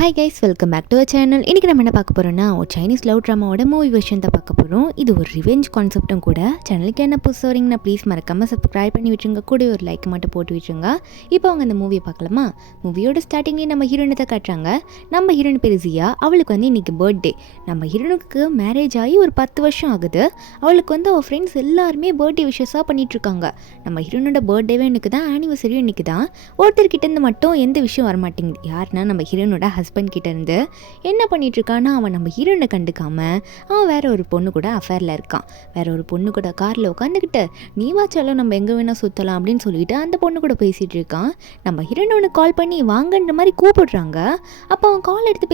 Hi guys, welcome back to our channel. இன்றைக்கி நம்ம என்ன பார்க்க போகிறோம்னா, ஒரு சைனீஸ் லவ் ட்ராமாவோட மூவி வெர்ஷன் தான் பார்க்க போகிறோம். இது ஒரு ரிவெஞ்ச் கான்செப்ட்டும் கூட. சேனலுக்கு என்ன புதுசாக வரீங்கன்னா ப்ளீஸ் மறக்காமல் சப்ஸ்கிரைப் பண்ணி விட்டுருங்க, கூட ஒரு லைக் மட்டும் போட்டு விட்டுருங்க. இப்போ அவங்க அந்த மூவியை பார்க்கலாமா? மூவியோட ஸ்டார்டிங்லேயே நம்ம ஹீரோயினை தான் காட்டுறாங்க. நம்ம ஹீரோயின் பேர் ஜியா. அவளுக்கு வந்து இன்றைக்கி பர்த்டே. நம்ம ஹீரோனுக்கு மேரேஜ் ஆகி ஒரு 10 வருஷம் ஆகுது. அவளுக்கு வந்து அவள் ஃப்ரெண்ட்ஸ் எல்லாருமே பர்த்டே விஷஸாக பண்ணிகிட்ருக்காங்க. நம்ம ஹீரோனோட பர்த்டேவே இன்றைக்கி தான், ஆனிவர்சரியும் இன்றைக்கி தான். ஒருத்தர்கிட்டேருந்து மட்டும் எந்த விஷயம் வரமாட்டேங்குது. யாருன்னா நம்ம ஹீரோனோட ஹஸ்பண்ட் கிட்ட இருந்து என்ன பண்ணிட்டு இருக்கான்னா, அவன் நம்ம ஹீரோனை கண்டுக்காம அவன் வேற ஒரு பொண்ணு கூட அஃபேரில் இருக்கான். வேற ஒரு பொண்ணு கூட காரில் உட்காந்துக்கிட்டு நீ வாச்சாலும் நம்ம எங்கே வேணால் சுற்றலாம் அப்படின்னு சொல்லிட்டு அந்த பொண்ணு கூட பேசிகிட்டு இருக்கான். நம்ம ஹீரோனுக்கு கால் பண்ணி வாங்கன்ற மாதிரி கூப்பிடுறாங்க. அப்போ அவன் கால் எடுத்து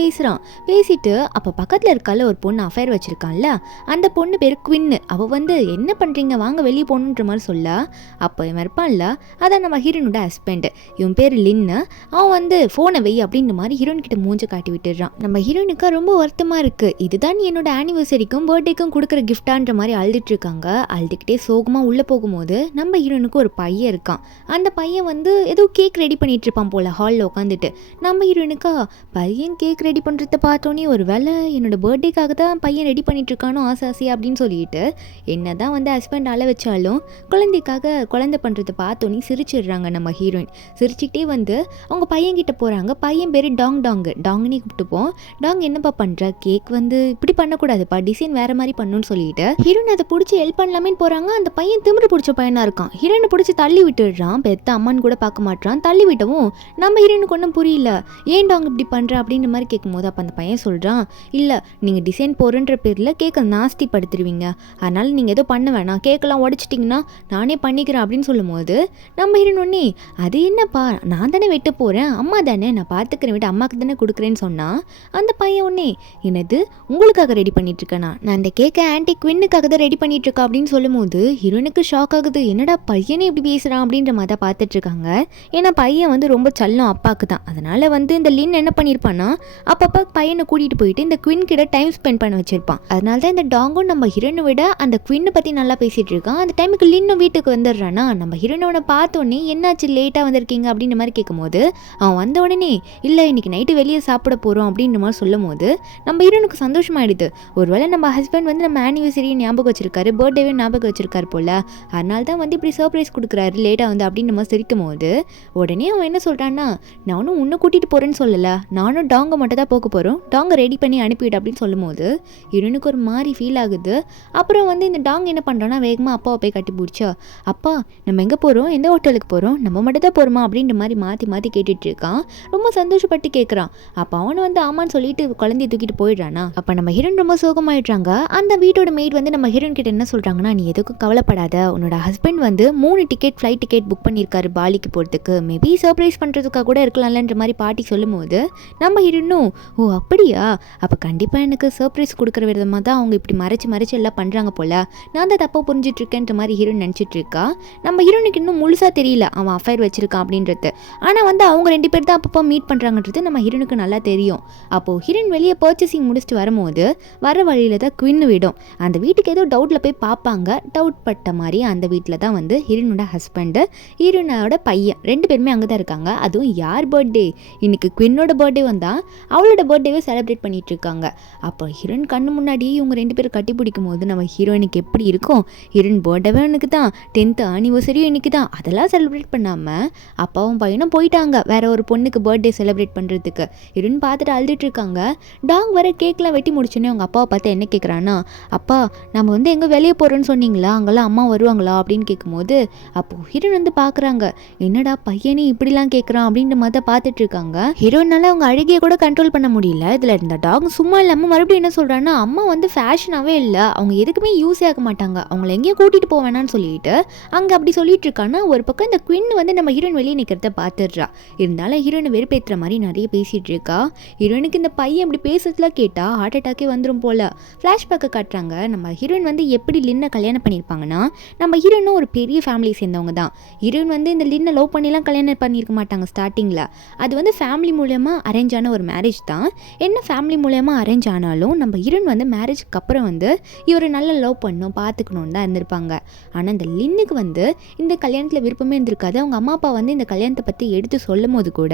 பேசிட்டு அப்போ பக்கத்தில் இருக்கால ஒரு பொண்ணு அஃபேர் வச்சுருக்கான்ல, அந்த பொண்ணு பேர் குவின்னு. அவள் வந்து என்ன பண்ணுறீங்க, வாங்க வெளியே போகணுன்ற மாதிரி சொல்ல, அப்போ இவன் இருப்பான்ல, அதான் நம்ம ஹீரோனோட ஹஸ்பண்ட். இவன் பேர் லின்னு. அவன் வந்து ஃபோனை வெய் அப்படின்ற மாதிரி ஹீரோயின் கிட்ட மூஞ்ச காட்டி விட்டுடுறான். நம்ம ஹீரோயினுக்கு ரொம்ப வருத்தமாக இருக்குது. இதுதான் என்னோட ஆனிவர்சரிக்கும் பர்த்டேக்கும் கொடுக்குற கிஃப்டான்ற மாதிரி அழுதுட்டு இருக்காங்க. அழுதுகிட்டே சோகமாக உள்ளே போகும்போது நம்ம ஹீரோயினுக்கு ஒரு பையன் இருக்கான். அந்த பையன் வந்து ஏதோ கேக் ரெடி பண்ணிட்டு இருப்பான் போல் ஹாலில் உட்காந்துட்டு. நம்ம ஹீரோயினுக்கா பையன் கேக் ரெடி பண்ணுறத பார்த்தோன்னே ஒரு வேளை என்னோட பர்த்டேக்காக தான் பையன் ரெடி பண்ணிட்டு இருக்கானோ ஆசை அப்படின்னு சொல்லிட்டு என்ன தான் வந்து ஹஸ்பண்ட் அழ வச்சாலும் குழந்தைக்காக குழந்தை பண்ணுறதை பார்த்தோன்னே சிரிச்சிடுறாங்க. நம்ம ஹீரோயின் சிரிச்சுக்கிட்டே வந்து அவங்க பையன்கிட்ட போகிறாங்க. பையன் பேர் டாங்னே கூப்பிட்டுப்போம். டாங் என்னப்பா பண்ணுற, கேக் வந்து இப்படி பண்ணக்கூடாதுப்பா, டிசைன் வேறு மாதிரி பண்ணணும்னு சொல்லிட்டு ஹீரோயின் அதை பிடிச்சி ஹெல்ப் பண்ணலாமேன்னு போகிறாங்க. அந்த பையன் திமிரு பிடிச்ச பையனாக இருக்கான். ஹீரோயினை பிடிச்சி தள்ளி விட்டுடுறான். பெத்த அம்மான்னு கூட பார்க்க மாட்டான். தள்ளி விட்டவும் நம்ம ஹீரோயினுக்கு ஒன்றும் புரியல. ஏன் டாங் இப்படி பண்ணுற அப்படின்ற மாதிரி கேட்கும்போது அப்போ அந்த பையன் சொல்கிறான், இல்லை நீங்கள் டிசைன் போடுறன்ற பேரில் கேக்கை நாஸ்தி படுத்துருவீங்க, அதனால் நீங்கள் ஏதோ பண்ண வேணாம், கேக்கெல்லாம் உடச்சிட்டிங்கன்னா நானே பண்ணிக்கிறேன் அப்படின்னு சொல்லும்போது நம்ம ஹீரோயின் ஒன்னே, அது என்னப்பா நான் தானே வெட்ட போகிறேன், அம்மா தானே நான் பார்த்துக்கிறேன், விட்டு அம்மாவுக்கு தானே கொடுக்குறேன்னு சொன்னால் அந்த பையன் ஒன்னே, என்னது உங்களுக்காக ரெடி பண்ணிட்டுருக்கேனா, நான் அந்த கேக்கை ஆன்டி குவின்னுக்காக தான் ரெடி பண்ணிகிட்ருக்கா அப்படின்னு சொல்லும்போது ஹீரோனுக்கு ஷாக் ஆகுது. என்னடா பையனே இப்படி பேசுகிறான் அப்படின்ற மாதிரி தான் பார்த்துட்ருக்காங்க. ஏன்னா பையன் வந்து ரொம்ப செல்லம் அப்பாவுக்கு தான். அதனால் வந்து இந்த லின் என்ன பண்ணியிருப்பான்னா, அப்பப்போ பையனை கூட்டிகிட்டு போயிட்டு இந்த குவின் கிட்ட டைம் ஸ்பெண்ட் பண்ண வச்சிருப்பான். அதனால தான் இந்த டாங்கும் நம்ம ஹீரோனை விட அந்த குவின்னை பற்றி நல்லா பேசிகிட்டு இருக்கான். அந்த டைமுக்கு லின்னும் வீட்டுக்கு வந்துடுறானா. நம்ம ஹீரோனோட பார்த்தோன்னே என்னாச்சு லேட்டாக வந்திருக்கீங்க அப்படின்ற மாதிரி கேட்கும்போது அவன் வந்த உடனே இல்லை இன்னைக்கு நைட்டு வெளியே சாப்பிட போகிறோம் அப்படின்ற மாதிரி சொல்லும் போது நம்ம ஹீரோனுக்கு சந்தோஷமாயிடுது. ஒருவேளை நம்ம ஹஸ்பண்ட் வந்து நம்ம ஆனிவர்சரியை ஞாபகம் வச்சிருக்காரு, பர்த்டேவே ஞாபகம் வச்சிருக்காரு போல, அதனால தான் வந்து இப்படி சர்ப்ரைஸ் கொடுக்குறாரு லேட்டாக வந்து அப்படின்ற மாதிரி சிரிக்கும் போது உடனே அவன் என்ன சொல்கிறான்னா, நானும் உன்னை கூட்டிகிட்டு போகிறேன்னு சொல்லலை, நானும் டாங்கை மட்டும் தான் போக போகிறோம், டாங்கை ரெடி பண்ணி அனுப்பிவிடு அப்படின்னு சொல்லும் போது ஹீரோனுக்கு ஒரு மாதிரி ஃபீல் ஆகுது. அப்புறம் வந்து இந்த டாங் என்ன பண்ணுறான்னா வேகமாக அப்பாவை போய் கட்டி பிடிச்சா, அப்பா நம்ம எங்கே போகிறோம், எந்த ஹோட்டலுக்கு போகிறோம், நம்ம மட்டும் தான் போகிறோமா அப்படின்ற மாதிரி மாற்றி கேட்டுட்டு இருக்கான். ரொம்ப சந்தோஷப்பட்டு கேட்குறான். அப்போ அவனு வந்து ஆமான்னு சொல்லிட்டு குழந்தைய தூக்கிட்டு போயிடுறானா. அப்போ நம்ம ஹீரோயின் ரொம்ப சோகமாயிடுறாங்க. அந்த வீட்டோட மெய்ட் வந்து நம்ம ஹீரோயின் கிட்ட என்ன சொல்கிறாங்கன்னா, நீ எதுக்கும் கவலைப்படாத, உன்னோட ஹஸ்பண்ட் வந்து 3 ஃப்ளைட் டிக்கெட் புக் பண்ணியிருக்காரு பாலிக்கு போகிறதுக்கு, மேபி சர்ப்ரைஸ் பண்ணுறதுக்காக கூட இருக்கலாம்லன்ற மாதிரி பாட்டி சொல்லும் போது நம்ம ஹீரோயினும் ஓ அப்படியா, அப்போ கண்டிப்பாக எனக்கு சர்ப்ரைஸ் கொடுக்குற விதமாக தான் அவங்க இப்படி மறைச்சு எல்லாம் பண்ணுறாங்க போல, நான் தான் தப்பாக புரிஞ்சிட்டு இருக்கேன்ற மாதிரி ஹீரோயின் நினச்சிட்டு இருக்கா. நம்ம ஹீரோனுக்கு இன்னும் முழுசாக தெரியல அவன் அஃபேர் வச்சிருக்கான் அப்படின்றது. ஆனால் வந்து அவங்க 2 பேர் தான் அப்பப்போ மீட் பண்ணுறாங்கன்றது நம்ம ஹீரோனுக்கு நல்லா தெரியும். அப்போது ஹீரோயின் வெளியே பர்ச்சேசிங் முடிச்சுட்டு வரும்போது வர வழியில் தான் குவின்னு விடும். அந்த வீட்டுக்கு ஏதோ டவுட்டில் போய் பார்ப்பாங்க. டவுட் பட்ட மாதிரி அந்த வீட்டில் தான் வந்து ஹீரோனோட ஹஸ்பண்டு, ஹீரோனோட பையன் 2 பேருமே அங்கே தான் இருக்காங்க. அதுவும் யார் பர்த்டே, இன்னைக்கு குவின்னோட பர்த்டே வந்தால் அவளோட பர்த்டேவே செலிப்ரேட் பண்ணிட்டு இருக்காங்க. அப்போ ஹீரோயின் கண்ணு முன்னாடி இவங்க 2 பேரும் கட்டி பிடிக்கும் போது நம்ம ஹீரோயினுக்கு எப்படி இருக்கும், ஹீரோயின் பர்த்டேவே எனக்கு தான், 10th ஆனிவர்சரியும் இன்னைக்கு தான், அதெல்லாம் செலிப்ரேட் பண்ணாமல் அப்பாவும் பையனும் போயிட்டாங்க வேற ஒரு பொண்ணுக்கு பர்த்டே செலிப்ரேட் பண்ணுறதுக்கு. இருன்னு பார்த்துட்டு அழுதுட்டு இருக்காங்க. டாங் வர கேக்லாம் வெட்டி முடிச்சோன்னே அவங்க அப்பாவை பார்த்து என்ன கேட்குறான்னா, அப்பா நம்ம வந்து எங்கே வெளியே போகிறோன்னு சொன்னீங்களா, அங்கெல்லாம் அம்மா வருவாங்களா அப்படின்னு கேட்கும்போது அப்போது ஹீரோயின் வந்து பார்க்குறாங்க, என்னடா பையனே இப்படிலாம் கேட்குறான் அப்படின்ற மாதிரி பார்த்துட்டு இருக்காங்க. ஹீரோயினால அவங்க அழுகிய கூட கண்ட்ரோல் பண்ண முடியல. இதில் இந்த டாக் சும்மா இல்லாமல் மறுபடியும் என்ன சொல்கிறான்னா, அம்மா வந்து ஃபேஷனாகவே இல்லை, அவங்க எதுக்குமே யூஸே ஆக மாட்டாங்க, அவங்கள எங்கேயும் கூட்டிகிட்டு போக வேணான்னு சொல்லிட்டு அங்கே அப்படி சொல்லிட்டு இருக்கான்னா, ஒரு பக்கம் இந்த குயின் வந்து நம்ம ஹீரோயின் வெளியே நிற்கிறத பார்த்துடுறா. இருந்தாலும் ஹீரோயினை வெறுப்பேற்றுற மாதிரி நிறைய பேசிகிட்டு இருக்கா. ஹீரோயினுக்கு இந்த பையன் இப்படி பேசுறதுலாம் கேட்டால் ஹார்ட் அட்டாக்கே வந்துடும் போல். ஃப்ளாஷ்பேக்கை காட்டுறாங்க. நம்ம ஹீரோயின் வந்து எப்படி லின்னை கல்யாணம் பண்ணியிருப்பாங்கன்னா, நம்ம ஹீரோயினும் ஒரு பெரிய ஃபேமிலி சேர்ந்தவங்க தான். ஹீரோயின் வந்து இந்த லின்னை லவ் பண்ணிலாம் கல்யாணம் பண்ணியிருக்க மாட்டாங்க ஸ்டார்டிங்கில். அது வந்து ஃபேமிலி மூலமாக அரேஞ்ச் ஆன ஒரு மேரேஜ் தான். என்ன ஃபேமிலி மூலமாக அரேஞ்ச் ஆனாலும் நம்ம ஹீரோயின் வந்து மேரேஜ்க்கு அப்புறம் வந்து இவர் நல்ல லவ் பண்ணணும் பார்த்துக்கணுன்னு தான் இருந்திருப்பாங்க. ஆனால் இந்த லின்னுக்கு வந்து இந்த கல்யாணத்தில் விருப்பமே இருந்திருக்காது. அவங்க அம்மா அப்பா வந்து இந்த கல்யாணத்தை பற்றி எடுத்து சொல்லும் போது கூட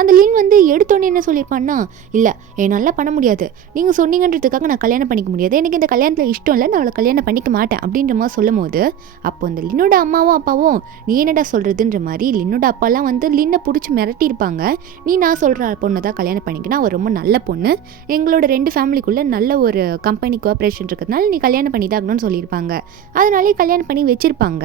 அந்த லின் வந்து எடுத்தோடனே என்ன சொல்லியிருப்பான்னா, இல்லை என்னால் பண்ண முடியாது, நீங்கள் சொன்னீங்கன்றதுக்காக நான் கல்யாணம் பண்ணிக்க முடியாது, எனக்கு இந்த கல்யாணத்தில் இஷ்டம் இல்லை, நான் அவளை கல்யாணம் பண்ணிக்க மாட்டேன் அப்படின்ற மாதிரி சொல்லும் போது, அப்போ இந்த லின்னோட அம்மாவும் அப்பாவும் நீ என்னடா சொல்கிறதுன்ற மாதிரி லின்னோட அப்பாலாம் வந்து லின்னை பிடிச்சி மிரட்டியிருப்பாங்க. நீ நான் சொல்கிற பொண்ணை தான் கல்யாணம் பண்ணிக்கினா, அவள் ரொம்ப நல்ல பொண்ணு, எங்களோட 2 ஃபேமிலிக்குள்ளே நல்ல ஒரு கம்பெனி கோஆப்ரேஷன் இருக்கிறதுனால நீ கல்யாணம் பண்ணி தான் ஆகணும்னு சொல்லியிருப்பாங்க. அதனாலே கல்யாணம் பண்ணி வச்சுருப்பாங்க.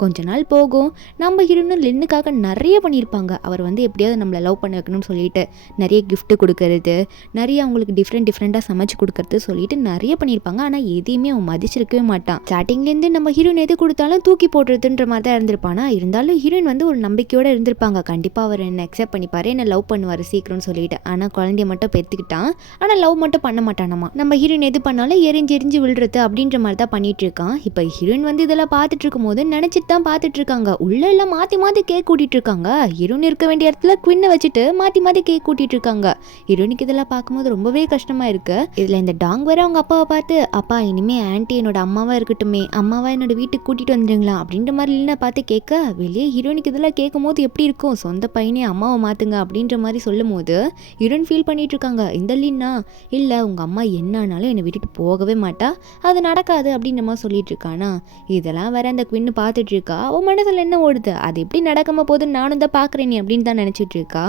கொஞ்ச நாள் போகும், நம்ம ஹீரோன்னு லின்னுக்காக நிறைய பண்ணியிருப்பாங்க. அவர் வந்து எப்படியாவது நம்மளை லவ் பண்ண வைக்கணும்னு சொல்லிட்டு நிறைய கிஃப்ட்டு கொடுக்கறது, நிறைய அவங்களுக்கு டிஃப்ரெண்ட்டாக சமைச்சு கொடுக்கறது சொல்லிட்டு நிறைய பண்ணியிருப்பாங்க. ஆனால் எதையுமே அவன் மதிச்சிருக்கவே மாட்டான். ஸ்டார்டிங்லேருந்து நம்ம ஹீரோயின் எது கொடுத்தாலும் தூக்கி போடுறதுன்ற மாதிரி தான் இருந்திருப்பானா. இருந்தாலும் ஹீரோயின் வந்து ஒரு நம்பிக்கையோடு இருந்திருப்பாங்க, கண்டிப்பாக அவர் என்ன அக்செப்ட் பண்ணிப்பாரு, என்ன லவ் பண்ணுவார் சீக்கிரம்னு சொல்லிட்டு. ஆனால் குழந்தைய மட்டும் பெற்றுக்கிட்டான், ஆனால் லவ் மட்டும் பண்ண மாட்டானாமா. நம்ம ஹீரோயின் எது பண்ணாலும் எரிஞ்சு விழுறது அப்படின்ற மாதிரி தான் பண்ணிட்டு இருக்கான். இப்போ ஹீரோயின் வந்து இதெல்லாம் பார்த்துட்டு இருக்கும் போது நினச்சிட்டு தான் பார்த்துட்டு இருக்காங்க. உள்ள எல்லாம் மாற்றி கேக் கூட்டிட்டு இருக்காங்க. ஹீரோயின் இருக்க வேண்டிய இடத்துல குவின்னை வச்சுட்டு மாற்றி கேக் கூட்டிட்டு இருக்காங்க. ஹீரோயினுக்கு இதெல்லாம் பார்க்கும்போது ரொம்பவே கஷ்டமா இருக்கு. இதில் இந்த டாங் வேற அவங்க அப்பாவை பார்த்து, அப்பா இனிமே ஆன்ட்டி என்னோட அம்மாவா இருக்கட்டுமே, அம்மாவா என்னோட வீட்டுக்கு கூட்டிட்டு வந்துடுங்களா அப்படின்ற மாதிரி இல்லைன்னா பார்த்து கேட்க, வெளியே ஹீரோயினுக்கு இதெல்லாம் கேட்கும் போது எப்படி இருக்கும், சொந்த பையனே அம்மாவை மாற்றுங்க அப்படின்ற மாதிரி சொல்லும் போது ஹீரோயின் ஃபீல் பண்ணிட்டு இருக்காங்க. இந்த லீனா இல்லை உங்கள் அம்மா என்னானாலும் என்னை விட்டுட்டு போகவே மாட்டா, அது நடக்காது அப்படின்ற மாதிரி சொல்லிட்டு இருக்கானா. இதெல்லாம் வேற அந்த குவின்னு பார்த்துட்டு இருக்கா. அவன் மனசில் என்ன ஓடுது, அது எப்படி நடக்காம போது நானும் தான் பார்க்குறேன் நீ அப்படின்னு தான் நினச்சிட்டு இருக்கா.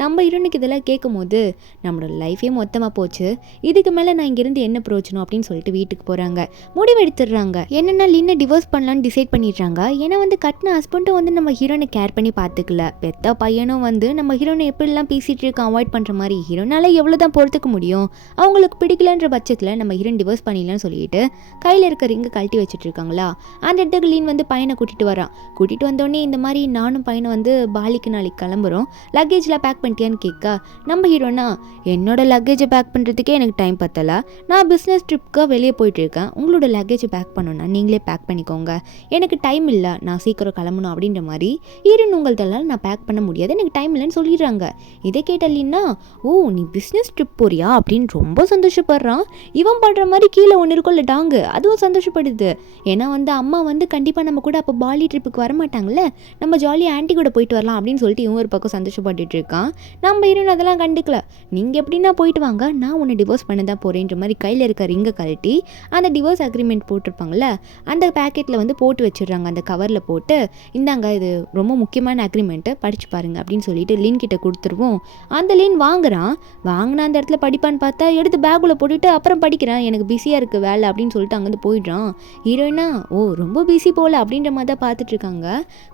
நம்ம ஹீரோனுக்கு இதெல்லாம் கேட்கும் போது நம்மளோட லைஃபே மொத்தமாக போச்சு, இதுக்கு மேலே நான் இங்கேருந்து என்ன பிரயோஜனம் அப்படின்னு சொல்லிட்டு வீட்டுக்கு போகிறாங்க. முடிவெடுத்துடுறாங்க என்னென்னா லின்னை டிவோர்ஸ் பண்ணலான்னு டிசைட் பண்ணிடுறாங்க. ஏன்னா வந்து கட்டின ஹஸ்பண்டும் வந்து நம்ம ஹீரோனை கேர் பண்ணி பார்த்துக்கல, பெத்த பையனும் வந்து நம்ம ஹீரோனை எப்படிலாம் பேசிகிட்டு இருக்க அவாய்ட் பண்ணுற மாதிரி. ஹீரோனால எவ்வளோ தான் பொறுத்துக்க முடியும், அவங்களுக்கு பிடிக்கலன்ற பட்சத்தில் நம்ம ஹீரோன் டிவோர்ஸ் பண்ணிடலான்னு சொல்லிட்டு கையில் இருக்க ரிங்கை கழட்டி வச்சுட்டு இருக்காங்களா. அந்த இடத்துக்கு லீன் வந்து பையனை கூட்டிகிட்டு வரான். கூட்டிகிட்டு வந்தோடனே இந்த மாதிரி நானும் பையனை வந்து பாலிக்கு நாளைக்கு கிளம்புறோம், லக்கேஜில் பேக் பண்ணிட்டியான்னு கேட்க, நம்ம ஹீரோனா என்னோட லக்கேஜை பேக் பண்ணுறதுக்கே எனக்கு டைம் பத்தலை, நான் பிஸ்னஸ் ட்ரிப்புக்காக வெளியே போயிட்டுருக்கேன், உங்களோட லக்கேஜை பேக் பண்ணணும்னா நீங்களே பேக் பண்ணிக்கோங்க, எனக்கு டைம் இல்லை, நான் சீக்கிரம் கிளம்பணும் அப்படின்ற மாதிரி. ஹீரோயின் உங்கள்தெல்லாம் நான் பேக் பண்ண முடியாது, எனக்கு டைம் இல்லைன்னு சொல்லிடுறாங்க. இதை கேட்டலின்னா, ஓ நீ பிஸ்னஸ் ட்ரிப் போறியா அப்படின்னு ரொம்ப சந்தோஷப்படுறான். இவன் பண்ணுற மாதிரி கீழே ஒன்று இருக்கும்ல டாங்கு, அதுவும் சந்தோஷப்படுது. ஏன்னா வந்து அம்மா வந்து கண்டிப்பாக நம்ம கூட அப்போ பாலி ட்ரிப்புக்கு வரமாட்டாங்கல்ல, நம்ம ஜாலியாக ஆன்ட்டி கூட போயிட்டு வரலாம் அப்படின்னு சொல்லிட்டு இவன் ஒரு பக்கம் சந்தோஷப்பட்டுட்டு இருக்கான். நம்ம ஹீரோயின் அதெல்லாம் கண்டுக்கல, நீங்கள் எப்படின்னா போயிட்டு வாங்க, நான் உன்னை டிவோர்ஸ் பண்ண தான் போகிறேன்ற மாதிரி கையில் இருக்க ரிங்கை கழட்டி அந்த டிவோர்ஸ் அக்ரிமெண்ட் போட்டிருப்பாங்கள்ல அந்த பேக்கெட்டில் வந்து போட்டு வச்சிடுறாங்க. அந்த கவரில் போட்டு, இந்தாங்க இது ரொம்ப முக்கியமான அக்ரிமெண்ட்டு படித்து பாருங்க அப்படின்னு சொல்லிட்டு லின் கிட்ட கொடுத்துருவோம். அந்த லின் வாங்குறான். வாங்கினா அந்த இடத்துல படிப்பான்னு பார்த்தா எடுத்து பேக்குள்ளே போட்டுட்டு அப்புறம் படிக்கிறான், எனக்கு பிஸியாக இருக்குது வேலை அப்படின்னு சொல்லிட்டு அங்கேருந்து போயிடுறான். ஹீரோயினா ஓ ரொம்ப பிஸி போல அப்படின்ற மாதிரி தான் பார்த்துட்டு இருக்காங்க.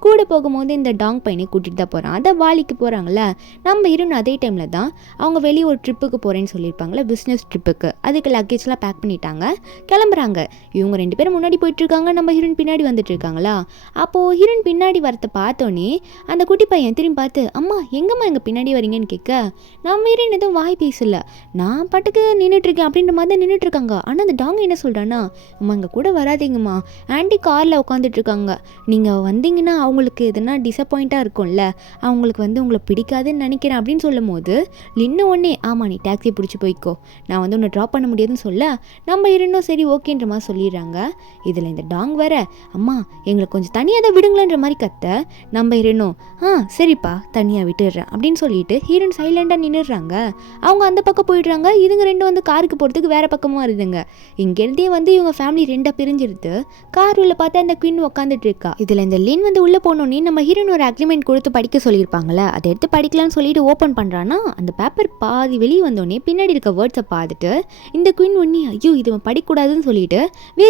கூட போகும்போது இந்த டாங் பையனை கூட்டிகிட்டு தான் போகிறான். அதை வாலிக்கு போகிறாங்களே, நம்ம ஹீரோயின் அதே டைமில் தான் அவங்க வெளியே ஒரு ட்ரிப்புக்கு போகிறேன்னு சொல்லியிருப்பாங்களே, பிஸ்னஸ் ட்ரிப்புக்கு. அதுக்கு லக்கேஜ்லாம் பேக் பண்ணிட்டாங்க, கிளம்புறாங்க. இவங்க 2 பேரும் முன்னாடி போயிட்டுருக்காங்க, நம்ம ஹீரோயின் பின்னாடி வந்துட்டு இருக்காங்களா. அப்போது ஹீரோயின் பின்னாடி வரத்தை பார்த்தோன்னே அந்த குட்டி பையன் திரும்பி பார்த்து, அம்மா எங்கம்மா எங்கள் பின்னாடி வரீங்கன்னு கேட்க, நம்ம ஹீரோயின் எதுவும் வாய் பேசல, நான் பாட்டுக்கு நின்றுட்டுருக்கேன் அப்படின்ற மாதிரி தான் நின்றுட்டுருக்காங்க. ஆனால் அந்த டாங் என்ன சொல்கிறான்னா, அம்மா எங்கள் கூட வராதிங்கம்மா, ஆண்டி காரில் உட்காந்துட்டு இருக்காங்க, நீங்கள் வந்தீங்கன்னா அவங்களுக்கு எதுனா டிசப்பாயிண்ட்டாக இருக்கும்ல, அவங்களுக்கு வந்து உங்களை பிடிக்காதுன்னு நினைக்கிறேன் அப்படின்னு சொல்லும் போது லின்னு ஒன்னே, ஆமாம் நீ டாக்ஸி பிடிச்சி போய்க்கோ, நான் வந்து உன்னை ட்ராப் பண்ண முடியாதுன்னு சொல்ல நம்ம ஹீரோனும் சரி ஓகேன்ற மாதிரி சொல்லிடுறாங்க. இதில் இந்த டாங் வேற, அம்மா எங்களுக்கு கொஞ்சம் தனியாக தான் விடுங்களேன்ற மாதிரி கத்த, நம்ம ஹீரோனும் சரிப்பா தனியாக விட்டுடுறேன் அப்படின்னு சொல்லிட்டு ஹீரோன் சைலண்டாக நின்றுடுறாங்க. அவங்க அந்த பக்கம் போயிடுறாங்க. இதுங்க ரெண்டும் வந்து காருக்கு போகிறதுக்கு வேறு பக்கமாக இருதுங்க. இங்கேருந்தே வந்து இவங்க ஃபேமிலி 2 பிரிஞ்சிருது. கார் உள்ள பார்த்தா அந்த குயின் உட்காந்துட்டு இருக்கா. இதில் இந்த லின் வந்து உள்ளே போனோன்னே நம்ம ஹீரோன் ஒரு அக்ரிமெண்ட் கொடுத்து படிக்க சொல்லியிருப்பாங்களே, அதை எடுத்து படிக்கலாம்னு சொல்லிட்டு ஓப்பன் பண்ணுறான்னா அந்த பேப்பர் பாதி வெளியே வந்தோடனே பின்னாடி இருக்க வேர்ட்ஸை பார்த்துட்டு இந்த குயின் ஒன்னே ஐயோ இது படிக்கக்கூடாதுன்னு சொல்லிட்டு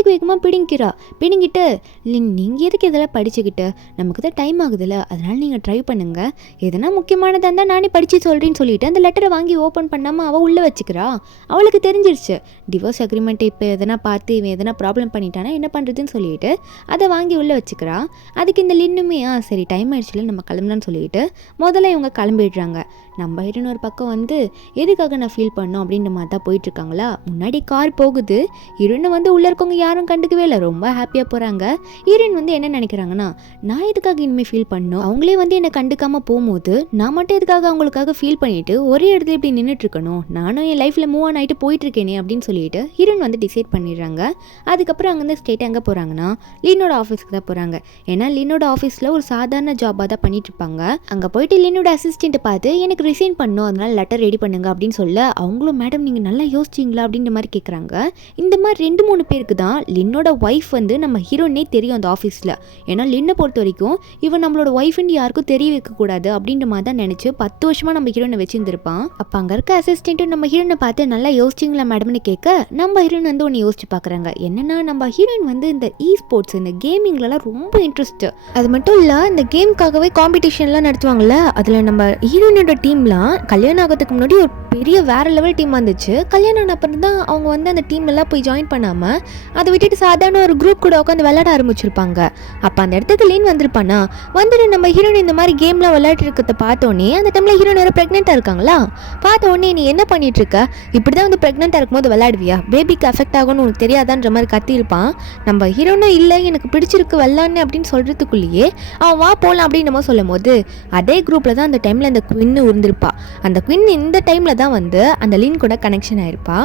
வேகமாக பிடுங்கிட்டு, லின் நீங்கள் எதுக்கு இதெல்லாம் படிச்சுக்கிட்டு, நமக்கு தான் டைம் ஆகுதுல்ல, அதனால் நீங்கள் ட்ரை பண்ணுங்கள், எதனா முக்கியமானதாக இருந்தால் நானே படித்து சொல்கிறேன்னு சொல்லிட்டு அந்த லெட்டரை வாங்கி ஓப்பன் பண்ணாமல் அவள் உள்ளே வச்சுக்கிறா. அவளுக்கு தெரிஞ்சிருச்சு டிவோர்ஸ் அக்ரிமெண்ட்டை இப்போ எதனா பார்த்து இவன் எதனா ப்ராப்ளம் பண்ணிட்டானா என்ன பண்ணுறதுன்னு சொல்லிட்டு அதை வாங்கி உள்ளே வச்சுக்கிறா. அதுக்கு இந்த லின்னுமே சரி டைம் ஆயிடுச்சுல நம்ம கிளம்பலான்னு சொல்லிட்டு முதல்ல இவங்க கிளம்பிடுறாங்க. நம்ம ஹீரோயின் ஒரு பக்கம் வந்து எதுக்காக நான் ஃபீல் பண்ணோம் அப்படின்ற மாதிரி தான் போயிட்டுருக்காங்களா. முன்னாடி கார் போகுது, ஹீரோயினை வந்து உள்ளே இருக்கவங்க யாரும் கண்டுக்கவே இல்லை, ரொம்ப ஹாப்பியாக போகிறாங்க. ஹீரோயின் வந்து என்ன நினைக்கிறாங்கன்னா, நான் எதுக்காக இனிமேல் ஃபீல் பண்ணணும், அவங்களே வந்து என்னை கண்டுக்காமல் போகும்போது நான் மட்டும் எதுக்காக அவங்களுக்காக ஃபீல் பண்ணிவிட்டு ஒரே இடத்துல இப்படி நின்றுட்டுருக்கணும், நானும் என் லைஃப்பில் மூவ் ஆன் ஆகிட்டு போயிட்டுருக்கேனே அப்படின்னு சொல்லிட்டு ஹீரோயின் வந்து டிசைட் பண்ணிடுறாங்க. அதுக்கப்புறம் அங்கேருந்து ஸ்ட்ரெயிட் எங்கே போகிறாங்கன்னா லின்னோட ஆஃபீஸ்க்கு தான் போகிறாங்க. ஏன்னா லின்னோட ஆஃபீஸில் ஒரு சாதாரண ஜாபாக தான் பண்ணிட்டு இருப்பாங்க. அங்கே போயிட்டு லின்னோட அசிஸ்டண்ட்டை பார்த்து எனக்கு ரிசைன் பண்ணணும், அதனால் லெட்டர் ரெடி பண்ணுங்க அப்படின்னு சொல்ல அவங்களும் மேடம் நீங்கள் நல்லா யோசிச்சிங்களா அப்படின்ற மாதிரி கேட்குறாங்க. இந்த மாதிரி 2-3 பேருக்கு தான் லின்னோட ஒய்ஃப் வந்து நம்ம ஹீரோனே தெரியும் அந்த ஆஃபீஸில். ஏன்னா லின்னை பொறுத்த வரைக்கும் இவன் நம்மளோட ஒய்ஃப்னு யாருக்கும் தெரிய வைக்கக்கூடாது அப்படின்ற மாதிரி தான் நினச்சி 10 வருஷமாக நம்ம ஹீரோனை வச்சுருந்துருப்பான். அப்போ அங்கே இருக்க அசிஸ்டண்ட்டும் நம்ம ஹீரோனை பார்த்து நல்லா யோசிச்சிங்களா மேடம்னு கேட்க நம்ம ஹீரோயின் வந்து ஒன்று யோசிச்சு பார்க்குறாங்க. என்னன்னா நம்ம ஹீரோயின் வந்து இந்த ஸ்போர்ட்ஸ் இந்த கேமிங்லலாம் ரொம்ப இன்ட்ரெஸ்ட்டு. அது மட்டும் இல்லை இந்த கேமுக்காகவே காம்படிஷன்லாம் நடத்துவாங்கள்ல, அதில் நம்ம ஹீரோயினோட டீம்லாம் கல்யாணம் ஆகிறதுக்கு முன்னாடி ஒரு பெரிய வேறு லெவல் டீம் வந்துச்சு. கல்யாணம் ஆன அப்புறம் தான் அவங்க வந்து அந்த டீம்லலாம் போய் ஜாயின் பண்ணாமல் அதை விட்டுட்டு சாதாரண ஒரு குரூப் கூட உட்காந்து விளையாட ஆரம்பிச்சிருப்பாங்க. அப்போ அந்த இடத்துக்கு லீன் வந்திருப்பானா, வந்துட்டு நம்ம ஹீரோயின் இந்த மாதிரி கேம்லாம் விளையாட்டு இருக்கிறத பார்த்தோன்னே அந்த டைமில் ஹீரோயின் வேறு ப்ரெக்னெண்ட்டாக இருக்காங்களா, பார்த்த உடனே நீ என்ன பண்ணிட்டு இருக்க, இப்படி தான் வந்து ப்ரெக்னெண்ட்டாக இருக்கும்போது விளையாடுவியா, பேபிக்கு அஃபெக்ட் ஆகும்னு உனக்கு தெரியாதான்ற மாதிரி கத்தியிருப்பான். நம்ம ஹீரோனும் இல்லை எனக்கு பிடிச்சிருக்கு வெள்ளான்னு அப்படின்னு சொல்கிறதுக்குள்ளேயே அவன் வா போகலாம் அப்படின்னு நம்ம சொல்லும் போது அதே குரூப்பில் தான் அந்த டைமில் அந்த குவின்னு இருந்திருப்பா. அந்த குவின் இந்த டைமில் தான் வந்து அந்த லின் கூட கனெக்ஷன் ஆயிருப்பா.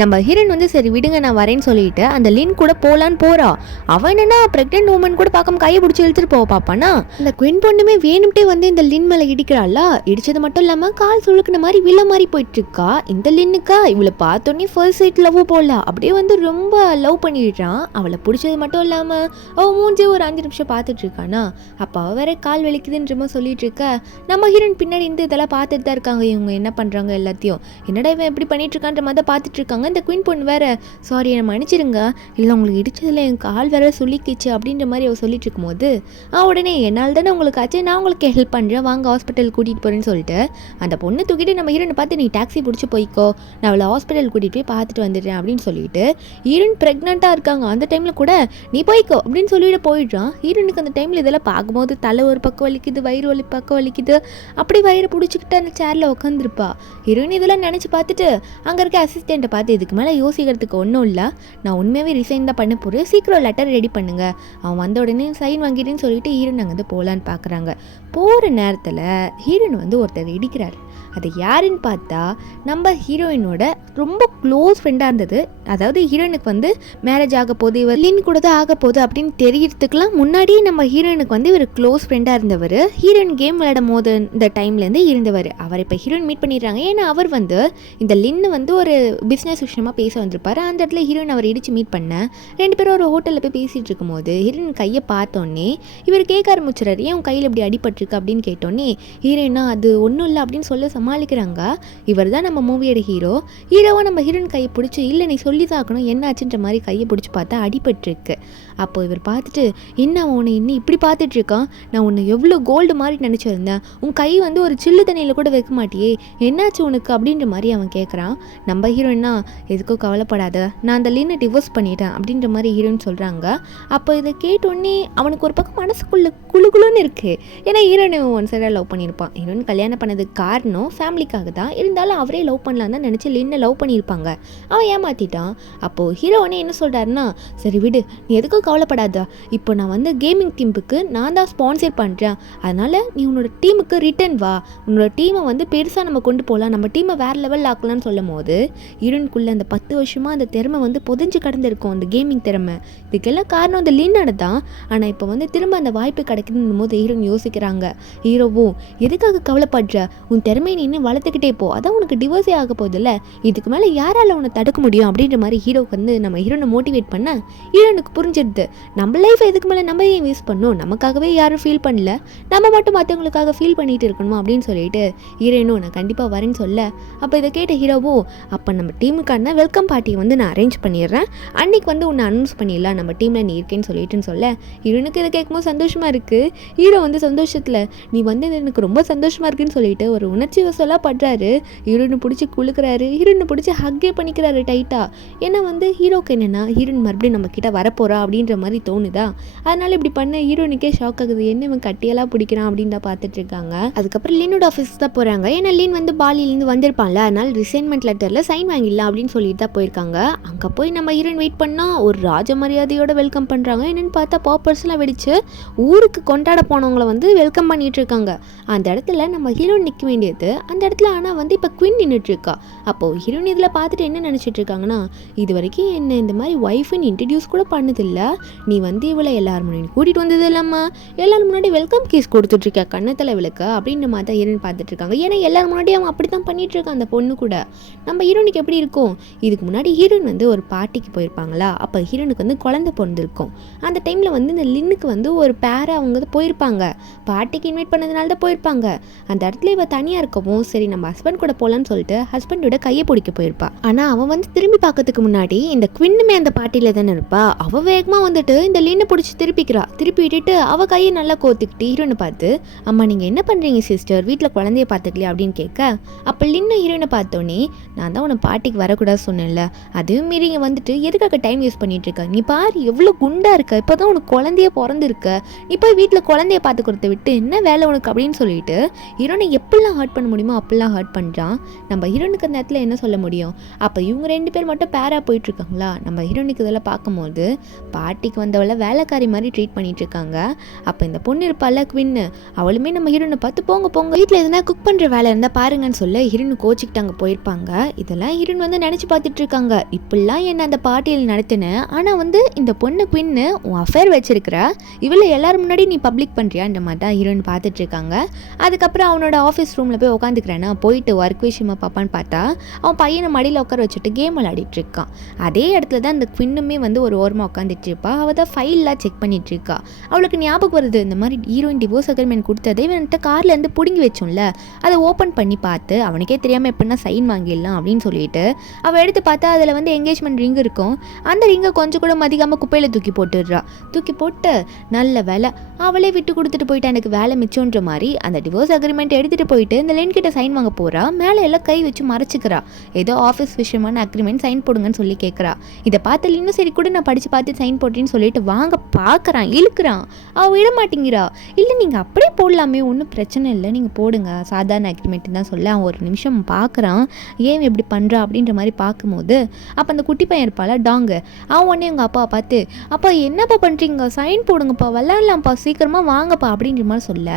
நம்ம ஹீரோயின் வந்து சரி விடுங்க நான் வரேன்னு சொல்லிட்டு அந்த லின் கூட போகலான்னு போறா. அவன் என்னன்னா பிரெக்னென்ட் உமன் கூட பார்க்காம கையை பிடிச்சி இழுத்துட்டு போக பார்ப்பானா, இந்த குவின் பொண்ணுமே வேணும்ட்டே வந்து இந்த லின் மேலே இடிக்கிறாளா. இடிச்சது மட்டும் இல்லாமல் கால் சுழுக்கின மாதிரி வில்ல மாதிரி போயிட்டு இருக்கா. இந்த லின்னுக்கா இவளை பார்த்தோன்னே ஃபர்ஸ்ட் சைட் லவ் போடலாம் அப்படியே வந்து ரொம்ப லவ் பண்ணிடுறான். அவளை பிடிச்சது மட்டும் இல்லாமல் அவள் மூஞ்சி ஒரு 5 நிமிஷம் பார்த்துட்டு இருக்கானா. அப்போ அவள் வேற கால் வலிக்குதுன்ற மாதிரி சொல்லிட்டு இருக்க நம்ம ஹீரோயின் பின்னாடி இந்த இதெல்லாம் பார்த்துட்டு தான் இருக்காங்க. இவங்க என்ன பண்ணுறாங்க எல்லாத்தையும், என்னடா இவன் எப்படி பண்ணிட்டு இருக்கான்ற மாதிரி தான் பார்த்துட்டு இருக்காங்க. இந்த குயின் பொண்ணு வேற சாரி என்னை மன்னிச்சிருங்க, இல்லை உங்களுக்கு இடிச்சதில் என் கால் வேற சொல்லிக்கிச்சு அப்படின்ற மாதிரி அவள் சொல்லிட்டு இருக்கும்போது உடனே என்னால் தானே உங்களுக்கு ஆச்சு, நான் உங்களுக்கு ஹெல்ப் பண்ணுறேன் வாங்க ஹாஸ்பிட்டல் கூட்டிகிட்டு போகிறேன்னு சொல்லிட்டு அந்த பொண்ணை தூக்கிட்டு நம்ம ஹீரோனை பார்த்து நீ டாக்ஸி பிடிச்சி போய்க்கோ நான் அவளை ஹாஸ்பிட்டல் கூட்டிகிட்டு போய் பார்த்துட்டு வந்துடுறேன் அப்படின்னு சொல்லிட்டு ஹீரோயின் ப்ரெக்னெண்ட்டாக இருக்காங்க. அந்த டைமில் கூட நீ போய்க்கோ அப்படின்னு சொல்லிட்டு போயிடுறான். ஹீரோனுக்கு அந்த டைமில் இதெல்லாம் பார்க்கும்போது தலை ஒரு பக்கம் வலிக்குது, வயிறு ஒரு பக்கம் வலிக்குது, அப்படி வயிறு பிடிச்சிக்கிட்டு அந்த சேரில் உட்காந்துருப்பா. ஹீரோயின் இதெல்லாம் நினச்சி பார்த்துட்டு அங்கே இருக்க அசிஸ்டண்ட்டை பார்த்து இதுக்கு மேலே யோசிக்கிறதுக்கு ஒன்றும் இல்லை, நான் உண்மையாகவே ரிசைன் தான் பண்ண போகிறேன், சீக்கிரம் லெட்டர் ரெடி பண்ணுங்க, அவன் வந்த உடனே சைன் வாங்கிடுன்னு சொல்லிட்டு ஹீரோயின் அங்கே வந்து போகலான்னு பார்க்குறாங்க. போகிற நேரத்தில் ஹீரோயின் வந்து ஒருத்தர் இடிக்கிறார். அது யாருன்னு பார்த்தா நம்ம ஹீரோயினோட ரொம்ப க்ளோஸ் ஃப்ரெண்டாக இருந்தது. அதாவது ஹீரோயினுக்கு வந்து மேரேஜ் ஆக போகுது, இவர் லின் கூட தான் ஆக போகுது அப்படின்னு தெரியறதுக்குலாம் முன்னாடியே நம்ம ஹீரோயினுக்கு வந்து இவர் க்ளோஸ் ஃப்ரெண்டாக இருந்தவர். ஹீரோயின் கேம் விளையாடும் போது இந்த டைம்லேருந்து இருந்தவர். அவர் இப்போ ஹீரோயின் மீட் பண்ணிடுறாங்க. ஏன்னா அவர் வந்து இந்த லின்னு வந்து ஒரு பிஸ்னஸ் விஷயமாக பேச வந்திருப்பார். அந்த இடத்துல ஹீரோயின் அவர் இடித்து மீட் பண்ண 2 பேரும் ஒரு ஹோட்டலில் போய் பேசிகிட்டு இருக்கும்போது ஹீரோயின் கையை பார்த்தோன்னே இவர் கேட்க ஆரம்பிச்சிடாரு, ஏன் உன் கையில் இப்படி அடிபட்டிருக்கு அப்படின்னு கேட்டோன்னே ஹீரோயினா அது ஒன்றும் இல்லை அப்படின்னு சொல்ல சமாளிக்கிறாங்க. இவர் தான் நம்ம மூவியோட ஹீரோவாக நம்ம ஹீரோயின் கையை பிடிச்சி இல்லை நீ சொல்லி தாக்கணும் என்னாச்சுன்ற மாதிரி கையை பிடிச்சி பார்த்தா அடிபட்டிருக்கு. அப்போ இவர் பார்த்துட்டு என்ன உன்னை இன்னும் இப்படி பார்த்துட்டு இருக்கான், நான் உன்னை எவ்வளோ கோல்டு மாதிரி நினச்சிருந்தேன், உன் கை வந்து ஒரு சில்லு தண்ணியில் கூட வைக்க மாட்டியே என்னாச்சு உனக்கு அப்படின்ற மாதிரி அவன் கேட்குறான். நம்ம ஹீரோயினா எதுக்கும் கவலைப்படாத நான் அந்த லின்னை டிவோர்ஸ் பண்ணிட்டேன் அப்படின்ற மாதிரி ஹீரோயின் சொல்கிறாங்க. அப்போ இதை கேட்டோடனே அவனுக்கு ஒரு பக்கம் மனசுக்குள்ளே குழுகுலுன்னு இருக்குது. ஏன்னா ஹீரோயினை ஒன் சைடாக லவ் பண்ணியிருப்பான். ஹீரோயின் கல்யாணம் பண்ணதுக்கு காரணம் ஃபேமிலிக்காக தான், இருந்தாலும் அவரே லவ் பண்ணலாம் தான் நினச்சி லின்னை லவ் பண்ணியிருப்பாங்க. அவன் ஏமாற்றிட்டான். அப்போது ஹீரோனே என்ன சொல்கிறாருன்னா சரி விடு நீ எதுக்கும் கவலைப்படாத, இப்போ நான் வந்து கேமிங் டீமுக்கு நான் தான் ஸ்பான்சர் பண்ணுறேன், அதனால் நீ உன்னோட டீமுக்கு ரிட்டர்ன் வா, உன்னோட டீமை வந்து பெருசாக நம்ம கொண்டு போகலாம், நம்ம டீமை வேறு லெவல் ஆக்கலாம்னு சொல்லும் போது ஹீரோனுக்குள்ளே அந்த 10 வருஷமாக அந்த திறமை வந்து புதைஞ்சு கடந்திருக்கும் அந்த கேமிங் திறமை. இதுக்கெல்லாம் காரணம் அந்த லின்னோட தான். ஆனால் இப்போ வந்து திரும்ப அந்த வாய்ப்பு கிடைக்குதுன்னு போது ஹீரோன் யோசிக்கிறாங்க. ஹீரோவும் எதுக்காக கவலைப்படுற, உன் திறமையை நீ இன்னும் வளர்த்துக்கிட்டே போ, அதான் உனக்கு டிவோர்ஸே ஆக போதில்ல, இதுக்கு மேலே யாரால் உன்னை தடுக்க முடியும் அப்படின்ற மாதிரி ஹீரோக்கு வந்து நம்ம ஹீரோனை மோட்டிவேட் பண்ண ஹீரோனுக்கு புரிஞ்சிடுது நம்ம லைஃப் எதுக்கு மேலே நம்ம ஏன் வேஸ்ட் பண்ணணும், நமக்காகவே யாரும் ஃபீல் பண்ணல, நம்ம மட்டும் மற்றவங்களுக்காக ஃபீல் பண்ணிட்டு இருக்கணுமா அப்படின்னு சொல்லிட்டு ஹீரோயினும் நான் கண்டிப்பாக வரேன்னு சொல்ல அப்போ இதை கேட்ட ஹீரோவோ அப்போ நம்ம டீமுக்கான வெல்கம் பார்ட்டியை வந்து நான் அரேஞ்ச் பண்ணிடுறேன், அன்னைக்கு வந்து உன்னை அனௌன்ஸ் பண்ணிடலாம் நம்ம டீமில் நீ இருக்கேன்னு சொல்லிட்டுன்னு சொல்ல ஹீரோனுக்கு இதை கேட்கும்போது சந்தோஷமாக இருக்குது. ஹீரோ வந்து சந்தோஷத்தில் நீ வந்து எனக்கு ரொம்ப சந்தோஷமாக இருக்குன்னு சொல்லிட்டு ஒரு உணர்ச்சி வசலாக படுறாரு. ஹீரோயினை பிடிச்சி குளுக்குறாரு, ஹீரோயினை பிடிச்சி ஹக்கே பண்ணிக்கிறாரு டைட்டாக. ஏன்னா வந்து ஹீரோக்கு என்னென்னா ஹீரோயின் மறுபடியும் நம்ம கிட்ட வரப்போகிறா அப்படின்ற மாதிரி தோணுதா, அதனால இப்படி பண்ண ஹீரோனுக்கே ஷாக் ஆகுது, என்ன இவன் கட்டியெல்லாம் பிடிக்கிறான் அப்படின்னு தான் பார்த்துட்டு இருக்காங்க. அதுக்கப்புறம் லின்னோட ஆஃபீஸ் தான் போகிறாங்க. ஏன்னா லின் வந்து பாலிலேருந்து வந்திருப்பான்ல, அதனால ரிசைன்மெண்ட் லெட்டரில் சைன் வாங்கிடலாம் அப்படின்னு சொல்லிட்டு தான் போயிருக்காங்க. அங்கே போய் நம்ம ஹீரோயின் வெயிட் பண்ணால் ஒரு ராஜ மரியாதையோட வெல்கம் பண்ணுறாங்க. என்னென்னு பார்த்தா பாப்பர்ஸ்லாம் வெடிச்சு ஊருக்கு கொண்டாட போனவங்களை வந்து வெல்கம் பண்ணிட்டு இருக்காங்க. அந்த இடத்துல நம்ம ஹீரோயின் நிற்க வேண்டியது அந்த இடத்துல, ஆனால் வந்து இப்போ குயின் நின்றுட்டு இருக்கா. அப்போது ஹீரோயின் இதில் பார்த்துட்டு என்ன நினச்சிட்டு இருக்காங்கன்னா இது வரைக்கும் என்ன இந்த மாதிரி ஒய்ஃப்னு இன்ட்ரடியூஸ் கூட பண்ணதில்லை, நீ வந்து இவளை எல்லாரும் முன்னாடி கூட்டிகிட்டு வந்தது இல்லாமல் எல்லாரும் முன்னாடி வெல்கம் கேஸ் கொடுத்துட்ருக்க கண்ணத்தில் விளக்க அப்படின்ற மாதிரி தான் ஹீரோயின் பார்த்துட்டு இருக்காங்க. ஏன்னா எல்லாரும் முன்னாடி அவன் அப்படி தான் பண்ணிட்டு இருக்கான் அந்த பொண்ணு கூட. நம்ம ஹீரோனுக்கு எப்படி இருக்கும், இதுக்கு முன்னாடி ஹீரோயின் வந்து ஒரு பார்ட்டிக்கு போயிருப்பாங்களா, அப்போ ஹீரோனுக்கு வந்து குழந்தை பிறந்திருக்கும். அந்த டைமில் வந்து இந்த லின்னுக்கு வந்து ஒரு பேரை அவங்க போயிருப்பாங்க, பார்ட்டிக்கு இன்வைட் பண்ணதுனால தான் போயிருப்பாங்க. அந்த இடத்துல இவ தனியாக இருக்கவும் சரி நம்ம ஹஸ்பண்ட் கூட போகலான்னு சொல்லிட்டு ஹஸ்பண்டோட கையை பிடிக்க போயிருப்பா. ஆனால் அவன் வந்து திரும்பி பார்க்கறதுக்கு முன்னாடி இந்த குவின்னுமே அந்த பார்ட்டியில் தானே இருப்பா. அவள் வேகமாக வந்துட்டு இந்த லின்னை பிடிச்சி திருப்பி விட்டுட்டு அவள் கையை நல்லா கோத்துக்கிட்டு ஹீரோனை பார்த்து, அம்மா நீங்கள் என்ன பண்ணுறீங்க சிஸ்டர், வீட்டில் குழந்தைய பார்த்துக்கலையா அப்படின்னு கேட்க, அப்போ லின்னு ஹீரோனை பார்த்தோன்னே, நான் தான் உன்னை பார்ட்டிக்கு வரக்கூடாது சொன்னேன்ல, அதுவும் மீறி இங்கே வந்துட்டு எதுக்காக டைம் வேஸ்ட் பண்ணிட்டு இருக்க, நீ பாரு எவ்வளோ குண்டா இருக்க, இப்போ தான் உனக்கு குழந்தைய பிறந்திருக்க, நீ போய் வீட்டில் குழந்தைய பார்த்து கொடுத்த விட்டு என்ன வேலை உனக்கு அப்படின்னு சொல்லிட்டு ஹீரோனை எப்படிலாம் ஹர்ட் பண்ண முடியுமோ அப்படிலாம் ஹர்ட் பண்ணுறான். நம்ம ஹீரோனுக்கு அந்த இடத்துல என்ன சொல்ல முடியும். அப்போ இவங்க 2 பேர் மட்டும் பேரா போயிட்டு இருக்காங்களா. நம்ம ஹீரோனுக்கு இதெல்லாம் பார்க்கும்போது பார்ட்டிக்கு வந்தவளை வேலைக்காரி மாதிரி ட்ரீட் பண்ணிட்டு இருக்காங்க. அப்போ இந்த பொண்ணு இருப்பால குவின்னு, அவளுமே நம்ம ஹீரோனை பார்த்து போங்க வீட்டில் எதுனா குக் பண்ணுற வேலை இருந்தால் பாருங்கன்னு சொல்ல ஹீரோனு கோச்சிக்கிட்டு அங்கே போயிருப்பாங்க. இதெல்லாம் ஹீரோன் வந்து நினச்சி பார்த்துட்டு இருக்காங்க, இப்படிலாம் என்ன அந்த பார்ட்டியில் நடத்தினேன், ஆனால் வந்து இந்த பொண்ணு குவின்னு உன் அஃபேர் வச்சிருக்கிற, இவளை எல்லாரும் முன்னாடி நீ பப்ளிக் பண்ணுறியான்ற மாதிரி தான் ஹீரோயின் பார்த்துட்டு இருக்காங்க. அதுக்கப்புறம் அவனோட ஆஃபீஸ் ரூமில் போய் உட்காந்துக்கிறேன்னா போயிட்டு ஒர்க் விஷயமா பார்ப்பான்னு பார்த்தா அவன் பையனை மடியில் உட்கார வச்சுட்டு கேம் விளையாடிட்டு இருக்கான். அதே இடத்துல தான் இந்த குவின்னுமே வந்து ஒரு ஓரமாக உட்காந்துட்டு இருப்பா. அவள் தான் ஃபைல்லாம் செக் பண்ணிட்டு இருக்கா. அவளுக்கு ஞாபகம் வருது, இந்த மாதிரி ஹீரோயின் டிவோர்ஸ் அக்ரிமெண்ட் கொடுத்ததை இவன்கிட்ட கார்லேருந்து பிடுங்கி வச்சோம்ல, அதை ஓப்பன் பண்ணி பார்த்து அவனுக்கே தெரியாமல் எப்படின்னா சைன் வாங்கிடலாம் அப்படின்னு சொல்லிட்டு அவள் எடுத்து பார்த்தா அதில் வந்து என்கேஜ்மெண்ட் ரிங் இருக்கும். அந்த ரிங்கை கொஞ்சம் கூட மதிக்காமல் குப்பையில் தூக்கி போட்டுடுறா. தூக்கி போட்டு நல்ல வேலை அவளே விட்டு கொடுத்துட்டு போயிட்டா, எனக்கு வேலை மிச்சோன்ற மாதிரி அந்த டிவோர்ஸ் அக்ரிமெண்ட் எடுத்துகிட்டு போயிட்டு இந்த லின் கிட்ட சைன் வாங்க போகிறா. மேலே எல்லாம் கை வச்சு மறைச்சிக்கிறா. ஏதோ ஆஃபீஸ் விஷயமான அக்ரிமெண்ட் சைன் போடுங்கன்னு சொல்லி கேட்குறா. இதை பார்த்து லின்னு சரி கூட நான் படித்து பார்த்து சைன் போட்டேன்னு சொல்லிட்டு வாங்க பார்க்குறான், இழுக்கிறான். அவள் விட மாட்டேங்கிறா. இல்லை நீங்கள் அப்படியே போடலாமே, ஒன்றும் பிரச்சனை இல்லை, நீங்கள் போடுங்க, சாதாரண அக்ரிமெண்ட் தான் சொல்ல. அவன் ஒரு நிமிஷம் பார்க்குறான், ஏன் எப்படி பண்ணுறா அப்படின்ற மாதிரி பார்க்கும்போது அப்போ அந்த குட்டி பையன் இருப்பாள் டாங்கு, அவன் உடனே எங்கள் அப்பாவை பார்த்து, அப்பா என்னப்பா பண்ணுறீங்க, சைன் போடுங்கப்பா, விளாட்லாம்ப்பா, சீக்கிரமாக வாங்கப்பா அப்படின்ற மாதிரி சொல்ல,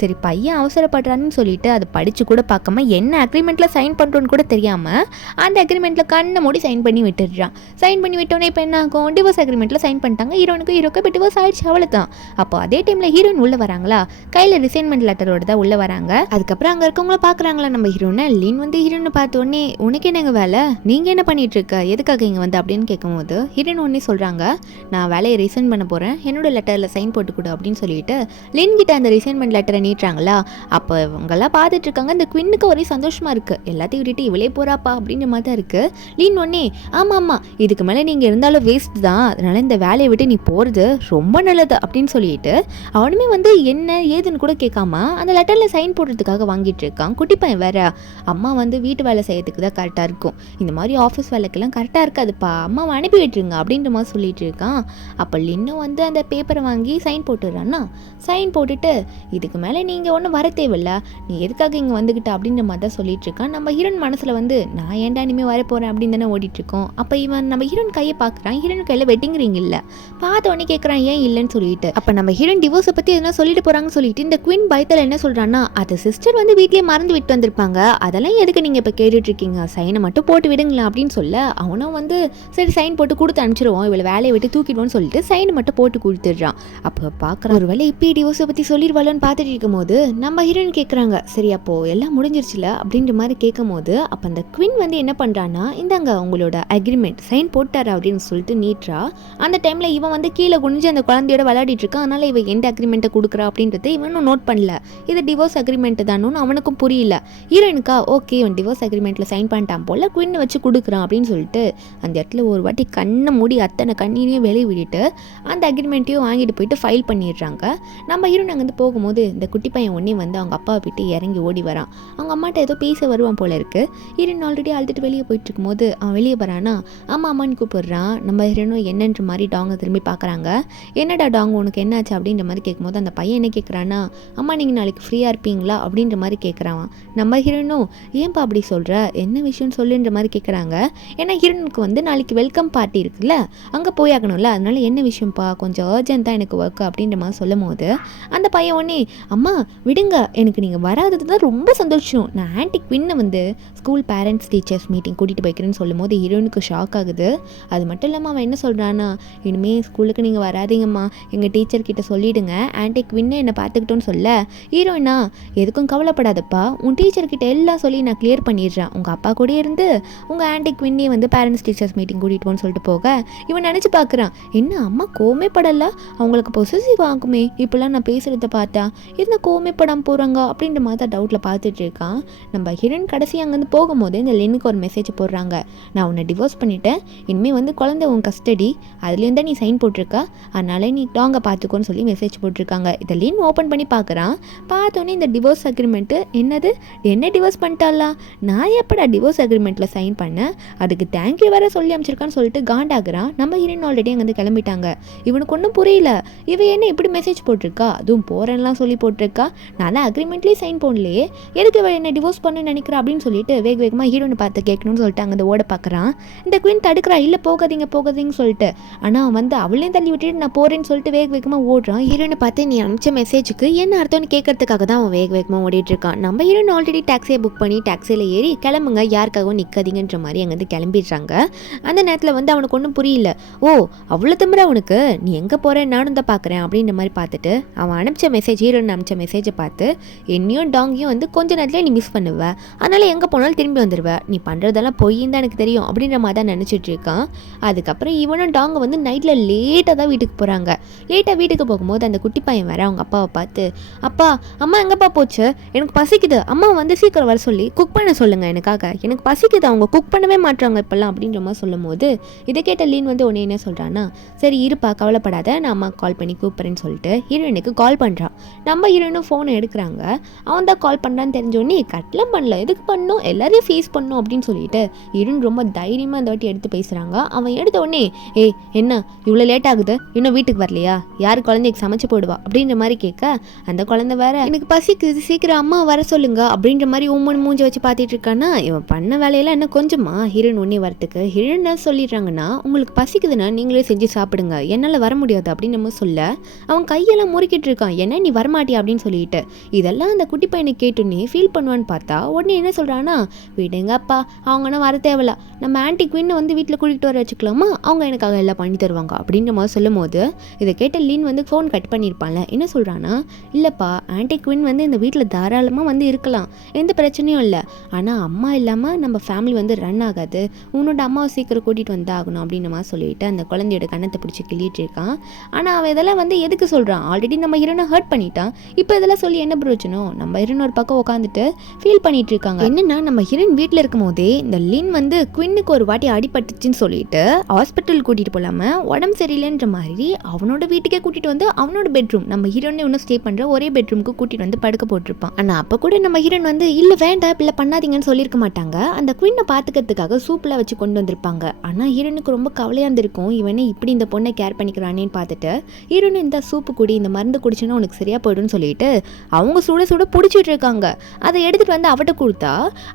சரி பையன் அவசரப்படுறான்னு சொல்லிட்டு அதை படித்து கூட பார்க்காம என்ன அக்ரிமெண்ட்டில் சைன் பண்ணுறோன்னு கூட தெரியாமல் அந்த அக்ரிமெண்ட்டில் கண்ணை மூடி சைன் பண்ணி விட்டுடுறான். சைன் பண்ணி விட்டோன்னே இப்போ என்ன ஆகும், டிவோர்ஸ் அக்ரிமெண்ட்டில் சைன் பண்ணிட்டாங்க. ஹீரோனுக்கு இப்போ டிவோர்ஸ் ஆயிடுச்சு, அவளை தான். அப்போ அதே டைமில் ஹீரோயின் உள்ளே வராங்களா, கையில் ரிசைன்மெண்ட் லெட்டரோட தான் உள்ளே வராங்க. அதுக்கப்புறம் அங்கே இருக்கவங்கள பார்க்குறாங்களா நம்ம ஹீரோனை. லின் வந்து ஹீரோனை பார்த்தோன்னே, உனக்கு என்னங்க வேலை, நீங்கள் என்ன பண்ணிட்டு இருக்க, எதுக்காக இங்கே வந்து அப்படின்னு கேட்கும்போது ஹீரோயின் ஒன்னே சொல்கிறாங்க, நான் வேலையை ரிசைன் பண்ண போகிறேன், என்னோட லெட்டரில் சைன் போட்டு கொடு அப்படின்னு சொல்லிட்டு லின் கிட்ட அந்த ரிசைன்மெண்ட் லெட்டரை நீட்டுறாங்களா. அப்போ இவங்கெல்லாம் பார்த்துட்டு இருக்காங்க. இந்த குவின்னுக்கு ஒரே சந்தோஷமாக இருக்குது, எல்லாத்தையும் விட்டுட்டு இவளே போகிறாப்பா அப்படின்ற மாதிரி தான் இருக்குது. லின் ஒன்னே, ஆமாம் இதுக்கு மேலே நீங்கள் இருந்தாலும் வேஸ்ட் தான், அதனால் இந்த வேலையை விட்டு நீ போகிறது ரொம்ப நல்லது அப்படின்னு சொல்லிட்டு அவனுமே வந்து என்ன ஏதுன்னு கூட கேட்காம அந்த லெட்டரில் சைன் போடுறதுக்காக வாங்கிட்டு இருக்கான். குட்டி பையன் வேற, அம்மா வந்து வீட்டு வேலை செய்யறதுக்கு தான் கரெக்டாக இருக்கும், இந்த மாதிரி ஆஃபீஸ் வேலைக்கெல்லாம் கரெக்டாக இருக்காதுப்பா, அம்மாவை அனுப்பி விட்டுருங்க அப்படின்ற மாதிரி சொல்லிட்டு இருக்கான். அப்போ லின்னும் வந்து அந்த பேப்பரை வாங்கி சைன் போட்டுடுறான்னா, சைன் போட்டுட்டு இதுக்கு மேலே நீங்கள் ஒன்றும் வர தேவையில்ல, நீ எதுக்காக இங்கே வந்துக்கிட்ட அப்படின்ற மாதிரி தான் சொல்லிட்டு இருக்கான். நம்ம ஹீரோன் மனசில் வந்து நான் ஏன்டா இனிமேல் வர போகிறேன் அப்படின்னு தானே ஓடிட்டுருக்கோம். அப்போ இவன் நம்ம ஹீரோன் கையை பார்க்குறான், ஹீரோன் கையில் வெட்டிங் ரிங் இல்லை. பார்த்த உடனே கேட்குறான் ஏன் இல்லைன்னு சொல்லிட்டு. அப்போ நம்ம ஹீரோயின் டிவோர்ஸை பற்றி எதனா சொல்லிட்டு போகிறாங்கன்னு சொல்லிட்டு இந்த குயின் பயத்தில் என்ன சொல்கிறான்னா, அது சிஸ்டர் வந்து வீட்லேயே மறந்து விட்டு வந்திருப்பாங்க, அதெல்லாம் எதுக்கு நீங்கள் இப்போ கேட்டுட்ருக்கீங்க, சைனை மட்டும் போட்டு விடுங்களா அப்படின்னு சொல்ல அவனும் வந்து சரி சைன் போட்டு கொடுத்து அனுப்பிச்சிடுவோம், இவளை வேலையை விட்டு தூக்கிடுவோன்னு சொல்லிட்டு சைனை மட்டும் போட்டு கொடுத்துட்றான். அப்போ பார்க்குற ஒரு வேலை இப்போ டிவோர்ஸை பற்றி சொல்லிடுவாளன்னு பார்த்துட்டு இருக்கும் போது நம்ம ஹீரோயின் கேட்குறாங்க, சரி அப்போது எல்லாம் முடிஞ்சிருச்சுல அப்படின்ற மாதிரி கேட்கும் போது அப்போ அந்த குயின் வந்து என்ன பண்ணுறான்னா, இந்தாங்க உங்களோட அக்ரிமெண்ட் சைன் போட்டார் அப்படின்னு சொல்லிட்டு நீட்றா. அந்த டைமில் இவன் வந்து கீழே குனிஞ்சு அந்த குழந்தையோட விளையாடிட்டு இருக்கான். அதனால் இவன் எந்த அக்ரிமெண்ட்டை கொடுக்குறா அப்படின்றது இவனும் நோட் பண்ணல. இது டிவோர்ஸ் அக்ரிமெண்ட் தானோன்னு அவனுக்கும் புரியல. ஹீரோயினுக்கா ஓகே இவன் டிவோர்ஸ் அக்ரிமெண்ட்டில் சைன் பண்ணிட்டான் போல், குயினை வச்சு கொடுக்குறான் அப்படின்னு சொல்லிட்டு அந்த இடத்துல ஒரு வாட்டி கண்ணை மூடி அத்தனை கண்ணீரையும் வெளியே விட்டுட்டு அந்த அக்ரிமெண்ட்டையும் வாங்கிட்டு போயிட்டு ஃபைல் பண்ணிடுறாங்க. நம்ம ஹீரோயின் அங்கேருந்து போகும்போது இந்த குட்டி பையன் ஒன்றே வந்து அவங்க அப்பாவை விட்டு இறங்கி ஓடி வரான். அவங்க அம்மாட்ட ஏதோ பேச வருவான் போல இருக்குது. ஹீரோயின் ஆல்ரெடி அழுதுட்டு வெளியே போயிட்டு இருக்கும்போது அவன் வெளியே வரானா, அம்மான்னு கூப்பிடுறான். நம்ம ஹீரோனும் என்னன்ற மாதிரி டாங்கை திரும்பி பார்க்குறாங்க. என்னடா டாங் உனக்கு என்னாச்சு அப்படின்ற மாதிரி கேட்கும்போது அந்த பையன் என்ன கேட்குறான்னா, அம்மா நீங்கள் நாளைக்கு ஃப்ரீயாக இருப்பீங்களா அப்படின்ற மாதிரி கேட்குறான். நம்ம ஹீரோனும் ஏன்பா அப்படி சொல்கிற, என்ன விஷயம்னு சொல்லுன்ற மாதிரி கேட்குறாங்க. ஏன்னா ஹீரோனுக்கு வந்து நாளைக்கு வெல்கம் பார்ட்டி இருக்குல்ல, அங்கே போய் ஆகணும்ல, அதனால என்ன விஷயம்ப்பா, கொஞ்சம் அர்ஜென்ட்டாக எனக்கு ஒர்க்கு அப்படின்ற மாதிரி சொல்லும் போது அந்த பையன் ஒன்னே, அம்மா விடுங்க, எனக்கு நீங்கள் வராதது தான் ரொம்ப சந்தோஷம், நான் ஆன்டி குவின்னை வந்து ஸ்கூல் பேரண்ட்ஸ் டீச்சர்ஸ் மீட்டிங் கூட்டிகிட்டு போய்க்கிறேன்னு சொல்லும் போது ஹீரோனுக்கு ஷாக் ஆகுது. அது மட்டும் இல்லாமல் அவன் என்ன சொல்கிறான்னா, இனிமேல் ஸ்கூலுக்கு நீங்கள் வராதீங்கம்மா, எங்கள் டீச்சர்கிட்ட சொல்லிவிடுங்க, ஆன்டி குவின்னு என்னை பார்த்துக்கிட்டோன்னு சொல்ல ஹீரோயினா எதுக்கும் கவலைப்படாதப்பா, உன் டீச்சர்கிட்ட எல்லாம் சொல்லி நான் கிளியர் பண்ணிடுறேன், உங்கள் அப்பா கூட இருந்து உங்கள் ஆன்டி குவின்னே வந்து பேரண்ட்ஸ் டீச்சர்ஸ் மீட்டிங் கூட்டிகிட்டு போன்னு சொல்லிட்டு போக இவன் நினச்சி பார்க்குறான், என்ன அம்மா கோவமே படலை, அவங்களுக்கு பொசசிவ் ஆகுமே இப்படிலாம் நான் பேசுகிறத பார்த்தா, என்ன கோவமே படாமல் போகிறாங்க அப்படின்ற மாதிரி தான் டவுட்டில் பார்த்துட்டு இருக்கான். நம்ம ஹீரோயின் கடைசி அங்கேருந்து போகும்போது இந்த லின்னுக்கு ஒரு மெசேஜ் போடுறாங்க, நான் உன்னை டிவோர்ஸ் பண்ணிட்டேன், இனிமேல் வந்து குழந்தை உன் கஸ்டடி, அதுலேயும் தான் நீ சைன் போட்டிருக்கா, அதனால நீ டாங்க பார்த்துக்கோன்னு சொல்லி மெசேஜ் போட்டிருக்காங்க. இதை லின் ஓப்பன் பண்ணி பார்க்குறான். பார்த்தோன்னே இந்த டிவோர்ஸ் அக்ரிமெண்ட்டு என்னது, என்ன டிவோர்ஸ் பண்ணிட்டாளா, நான் எப்படா டிவோர்ஸ் அக்ரிமெண்ட்டில் சைன் பண்ணேன், அதுக்கு தேங்க்யூ வேற சொல்லி அமைச்சிருக்கான்னு சொல்லிட்டு காண்டாகிறான். நம்ம ஹீரோயின் ஆல்ரெடி அங்கேருந்து கிளம்பிட்டாங்க. இவனுக்கு ஒன்றும் புரியல, இவ என்ன இப்படி மெசேஜ் போட்டிருக்கா, அதுவும் போகிறேன்லாம் சொல்லி போட்டிருக்கா, நான் தான் அக்ரிமெண்ட்லேயே சைன் போடலையே, எதுக்கு இவ என்ன டிவோர்ஸ் பண்ணு நினைக்கிறா அப்படின்னு சொல்லிட்டு வேகமாக ஹீரோனை பார்த்து கேட்கணும்னு சொல்லிட்டு அங்கே ஓட பார்க்குறான். இந்த குயின் தடுக்கிறா, இல்லை போகாதீங்க போகாதீங்கன்னு சொல்லிட்டு, ஆனால் வந்து அவளையும் தள்ளி விட்டுட்டு நான் போகிறேன்னு சொல்லிட்டு வேகமாக ஓடுறான். ஹீரோனை பார்த்து நீ அனுப்பிச்ச மெசேஜுக்கு என்ன அர்த்தம்னு கேட்கறதுக்காக தான் அவன் வேகமாக ஓடிட்டு இருக்கான். நம்ம ஹீரோன் ஆல்ரெடி டாக்ஸியை புக் பண்ணி டாக்ஸியில் ஏறி கிளம்புங்க, யாருக்காகவும் நிற்காதீங்கன்ற மாதிரி அங்கேருந்து கிளம்பிடுறாங்க. அந்த நேரத்தில் வந்து அவனுக்கு ஒன்றும் புரியல, ஓ அவ்வளோ திமிரா அவனுக்கு, நீ எங்கே போகிறேன் நானும் தான் பார்க்குறேன் அப்படின்ற மாதிரி பார்த்துட்டு அவன் அனுப்பிச்ச மெசேஜ், ஹீரோன் அனுப்பிச்ச மெசேஜை பார்த்து என்னையும் டாங்கியும் வந்து கொஞ்ச நேரத்தில் நீ மிஸ் பண்ணுவ, அதனால் எங்கே போனாலும் திரும்பி வந்துடுவேன், நீ பண்ணுறதெல்லாம் பொய்ன்னு தான் எனக்கு தெரியும் அப்படின்ற மாதிரி தான் நினச்சிட்டு இருக்கான். அதுக்கப்புறம் இவனும் டாங்க வந்து நைட்டில் லேட்டாக தான் வீட்டுக்கு போகிறாங்க. லேட்டாக வீட்டுக்கு போகும்போது அந்த குட்டி பையன் வேற அவங்க அப்பாவை பார்த்து, அப்பா அம்மா எங்கப்பா போச்சு, எனக்கு பசிக்குது, அம்மா வந்து சீக்கிரம் வர சொல்லி குக் பண்ண சொல்லுங்கள் எனக்காக, எனக்கு பசிக்குது, அவங்க குக் பண்ணவே மாட்டாங்க இப்போல்லாம் அப்படின்ற மாதிரி சொல்லும் போது இதை கேட்ட லீன் வந்து உடனே என்ன சொல்கிறான்னா, சரி இருப்பா கவலைப்படாத, நான் அம்மா கால் பண்ணி கூப்பிட்றேன்னு சொல்லிட்டு ஹீரோயினுக்கு கால் பண்ணுறான். நம்ம ஹீரோயினும் ஃபோனை எடுக்கிறாங்க. அவன் தான் கால் பண்ணுறான்னு தெரிஞ்சோடனே கட்டலாம் பண்ணல, எதுக்கு பண்ணும், எல்லாரையும் ஃபேஸ் பண்ணும் அப்படின்னு சொல்லிட்டு ஹீரோயின் ரொம்ப தைரியமாக அந்த வாட்டி எடுத்து பேசுகிறாங்க. அவன் எடுத்த உடனே ஏய் என்ன இவ்வளோ லேட் ஆகுது, இன்னும் வீட்டுக்கு வரலையா, யார் குழந்தைக்கு சமைச்சு போடுவா அப்படின்ற மாதிரி கேட்க அந்த குழந்தை வேற எனக்கு பசிக்குது சீக்கிரம் அம்மா வர சொல்லுங்க அப்படின்ற மாதிரி உம்மன் மூஞ்சி வச்சு பார்த்துட்டு இருக்கானா. இவன் பண்ண வேலையெல்லாம் என்ன கொஞ்சமா ஹீரோயின் ஒன்றே வரத்துக்கு ஹீரோயின் தான் சொல்லிடுறாங்கன்னா, உங்களுக்கு பசிக்குதுன்னா நீங்களே செஞ்சு சாப்பிடுங்க, என்னால் வர முடியாது அப்படின்னு நம்ம சொல்ல அவன் கையெல்லாம் முறுக்கிட்டு இருக்கான், என்ன நீ வரமாட்டியா அப்படின்னு சொல்லிட்டு. இதெல்லாம் அந்த குட்டி பையனை கேட்டுன்னே ஃபீல் பண்ணுவான்னு பார்த்தா உடனே என்ன சொல்கிறான்னா, விடுங்கப்பா அவங்கன்னா வர தேவையில்ல, நம்ம ஆன்டி குவின்னு வந்து வீட்டில் கூட்டிகிட்டு வர வச்சுக்கலாமா, அவங்க எனக்காக எல்லாம் பண்ணி தருவாங்க அப்படின்ற மாதிரி சொல்லும் போது இதை கேட்ட லீன் வந்து ஃபோன் கட் பண்ணியிருப்பான்ல, என்ன சொல்கிறான்னா, இல்லைப்பா ஆன்டி குவின் வந்து இந்த வீட்டில் தாராளமாக வந்து இருக்கலாம், எந்த பிரச்சனையும் இல்லை, ஆனால் அம்மா இல்லாமல் நம்ம ஃபேமிலி வந்து ரன் ஆகாது, உன்னோட அம்மாவை சீக்கிரம் கூட்டிகிட்டு வந்து ஆகணும் அப்படின்ற மாதிரி சொல்லிட்டு அந்த குழந்தையோட கண்ணத்தை பிடிச்சி கிள்ளிட்டு இருக்கான். ஆனால் அவன் இதெல்லாம் வந்து எதுக்கு சொல்கிறான், ஆல்ரெடி நம்ம ஹீரோனை ஹர்ட் பண்ணிட்டான், இப்போ இதெல்லாம் சொல்லி என்ன பிரயோஜனம், நம்ம ஹீரோன் ஒரு பக்கம் உட்காந்துட்டு ஃபீல் பண்ணிட்டு இருக்காங்க. என்னன்னா நம்ம ஹீரோயின் வீட்டில் இருக்கும் போதே இந்த லின் வந்து குவின்னுக்கு ஒரு வாட்டி அடிபட்டுச்சுன்னு சொல்லிட்டு ஹாஸ்பிட்டல் கூட்டிகிட்டு போகாமல் உடம்பு சரியில்லைன்ற மாதிரி அவனோட வீட்டுக்கே கூட்டிகிட்டு வந்து அவனோட பெட்ரூம், நம்ம ஹீரோனே இன்னும் ஸ்டே பண்ணுற ஒரே பெட்ரூமுக்கு கூட்டிகிட்டு வந்து படுக்க போட்டிருப்பான். ஆனால் அப்போ கூட நம்ம ஹீரோன் வந்து இல்லை வேண்டாம் இல்லை பண்ணாதீங்கன்னு சொல்லியிருக்க மாட்டாங்க, அந்த குவினை பார்த்துக்கிறதுக்காக சூப்பில் வச்சு கொண்டு வந்திருப்பாங்க. ஆனால் ஹீரோனுக்கு ரொம்ப கவலையாக இருந்திருக்கும், இவனே இப்படி இந்த பொண்ணை கேர் பண்ணிக்கிறானேன்னு பார்த்துட்டு ஹீரோனு இந்த சூப்பு குடி, இந்த மருந்து குடிச்சுன்னா உனக்கு சரியாக போய்டும்னு சொல்லிட்டு அவங்க சுட சுட பிடிச்சிட்டு இருக்காங்க. அதை எடுத்துகிட்டு வந்து அவட்ட கொடுத்தா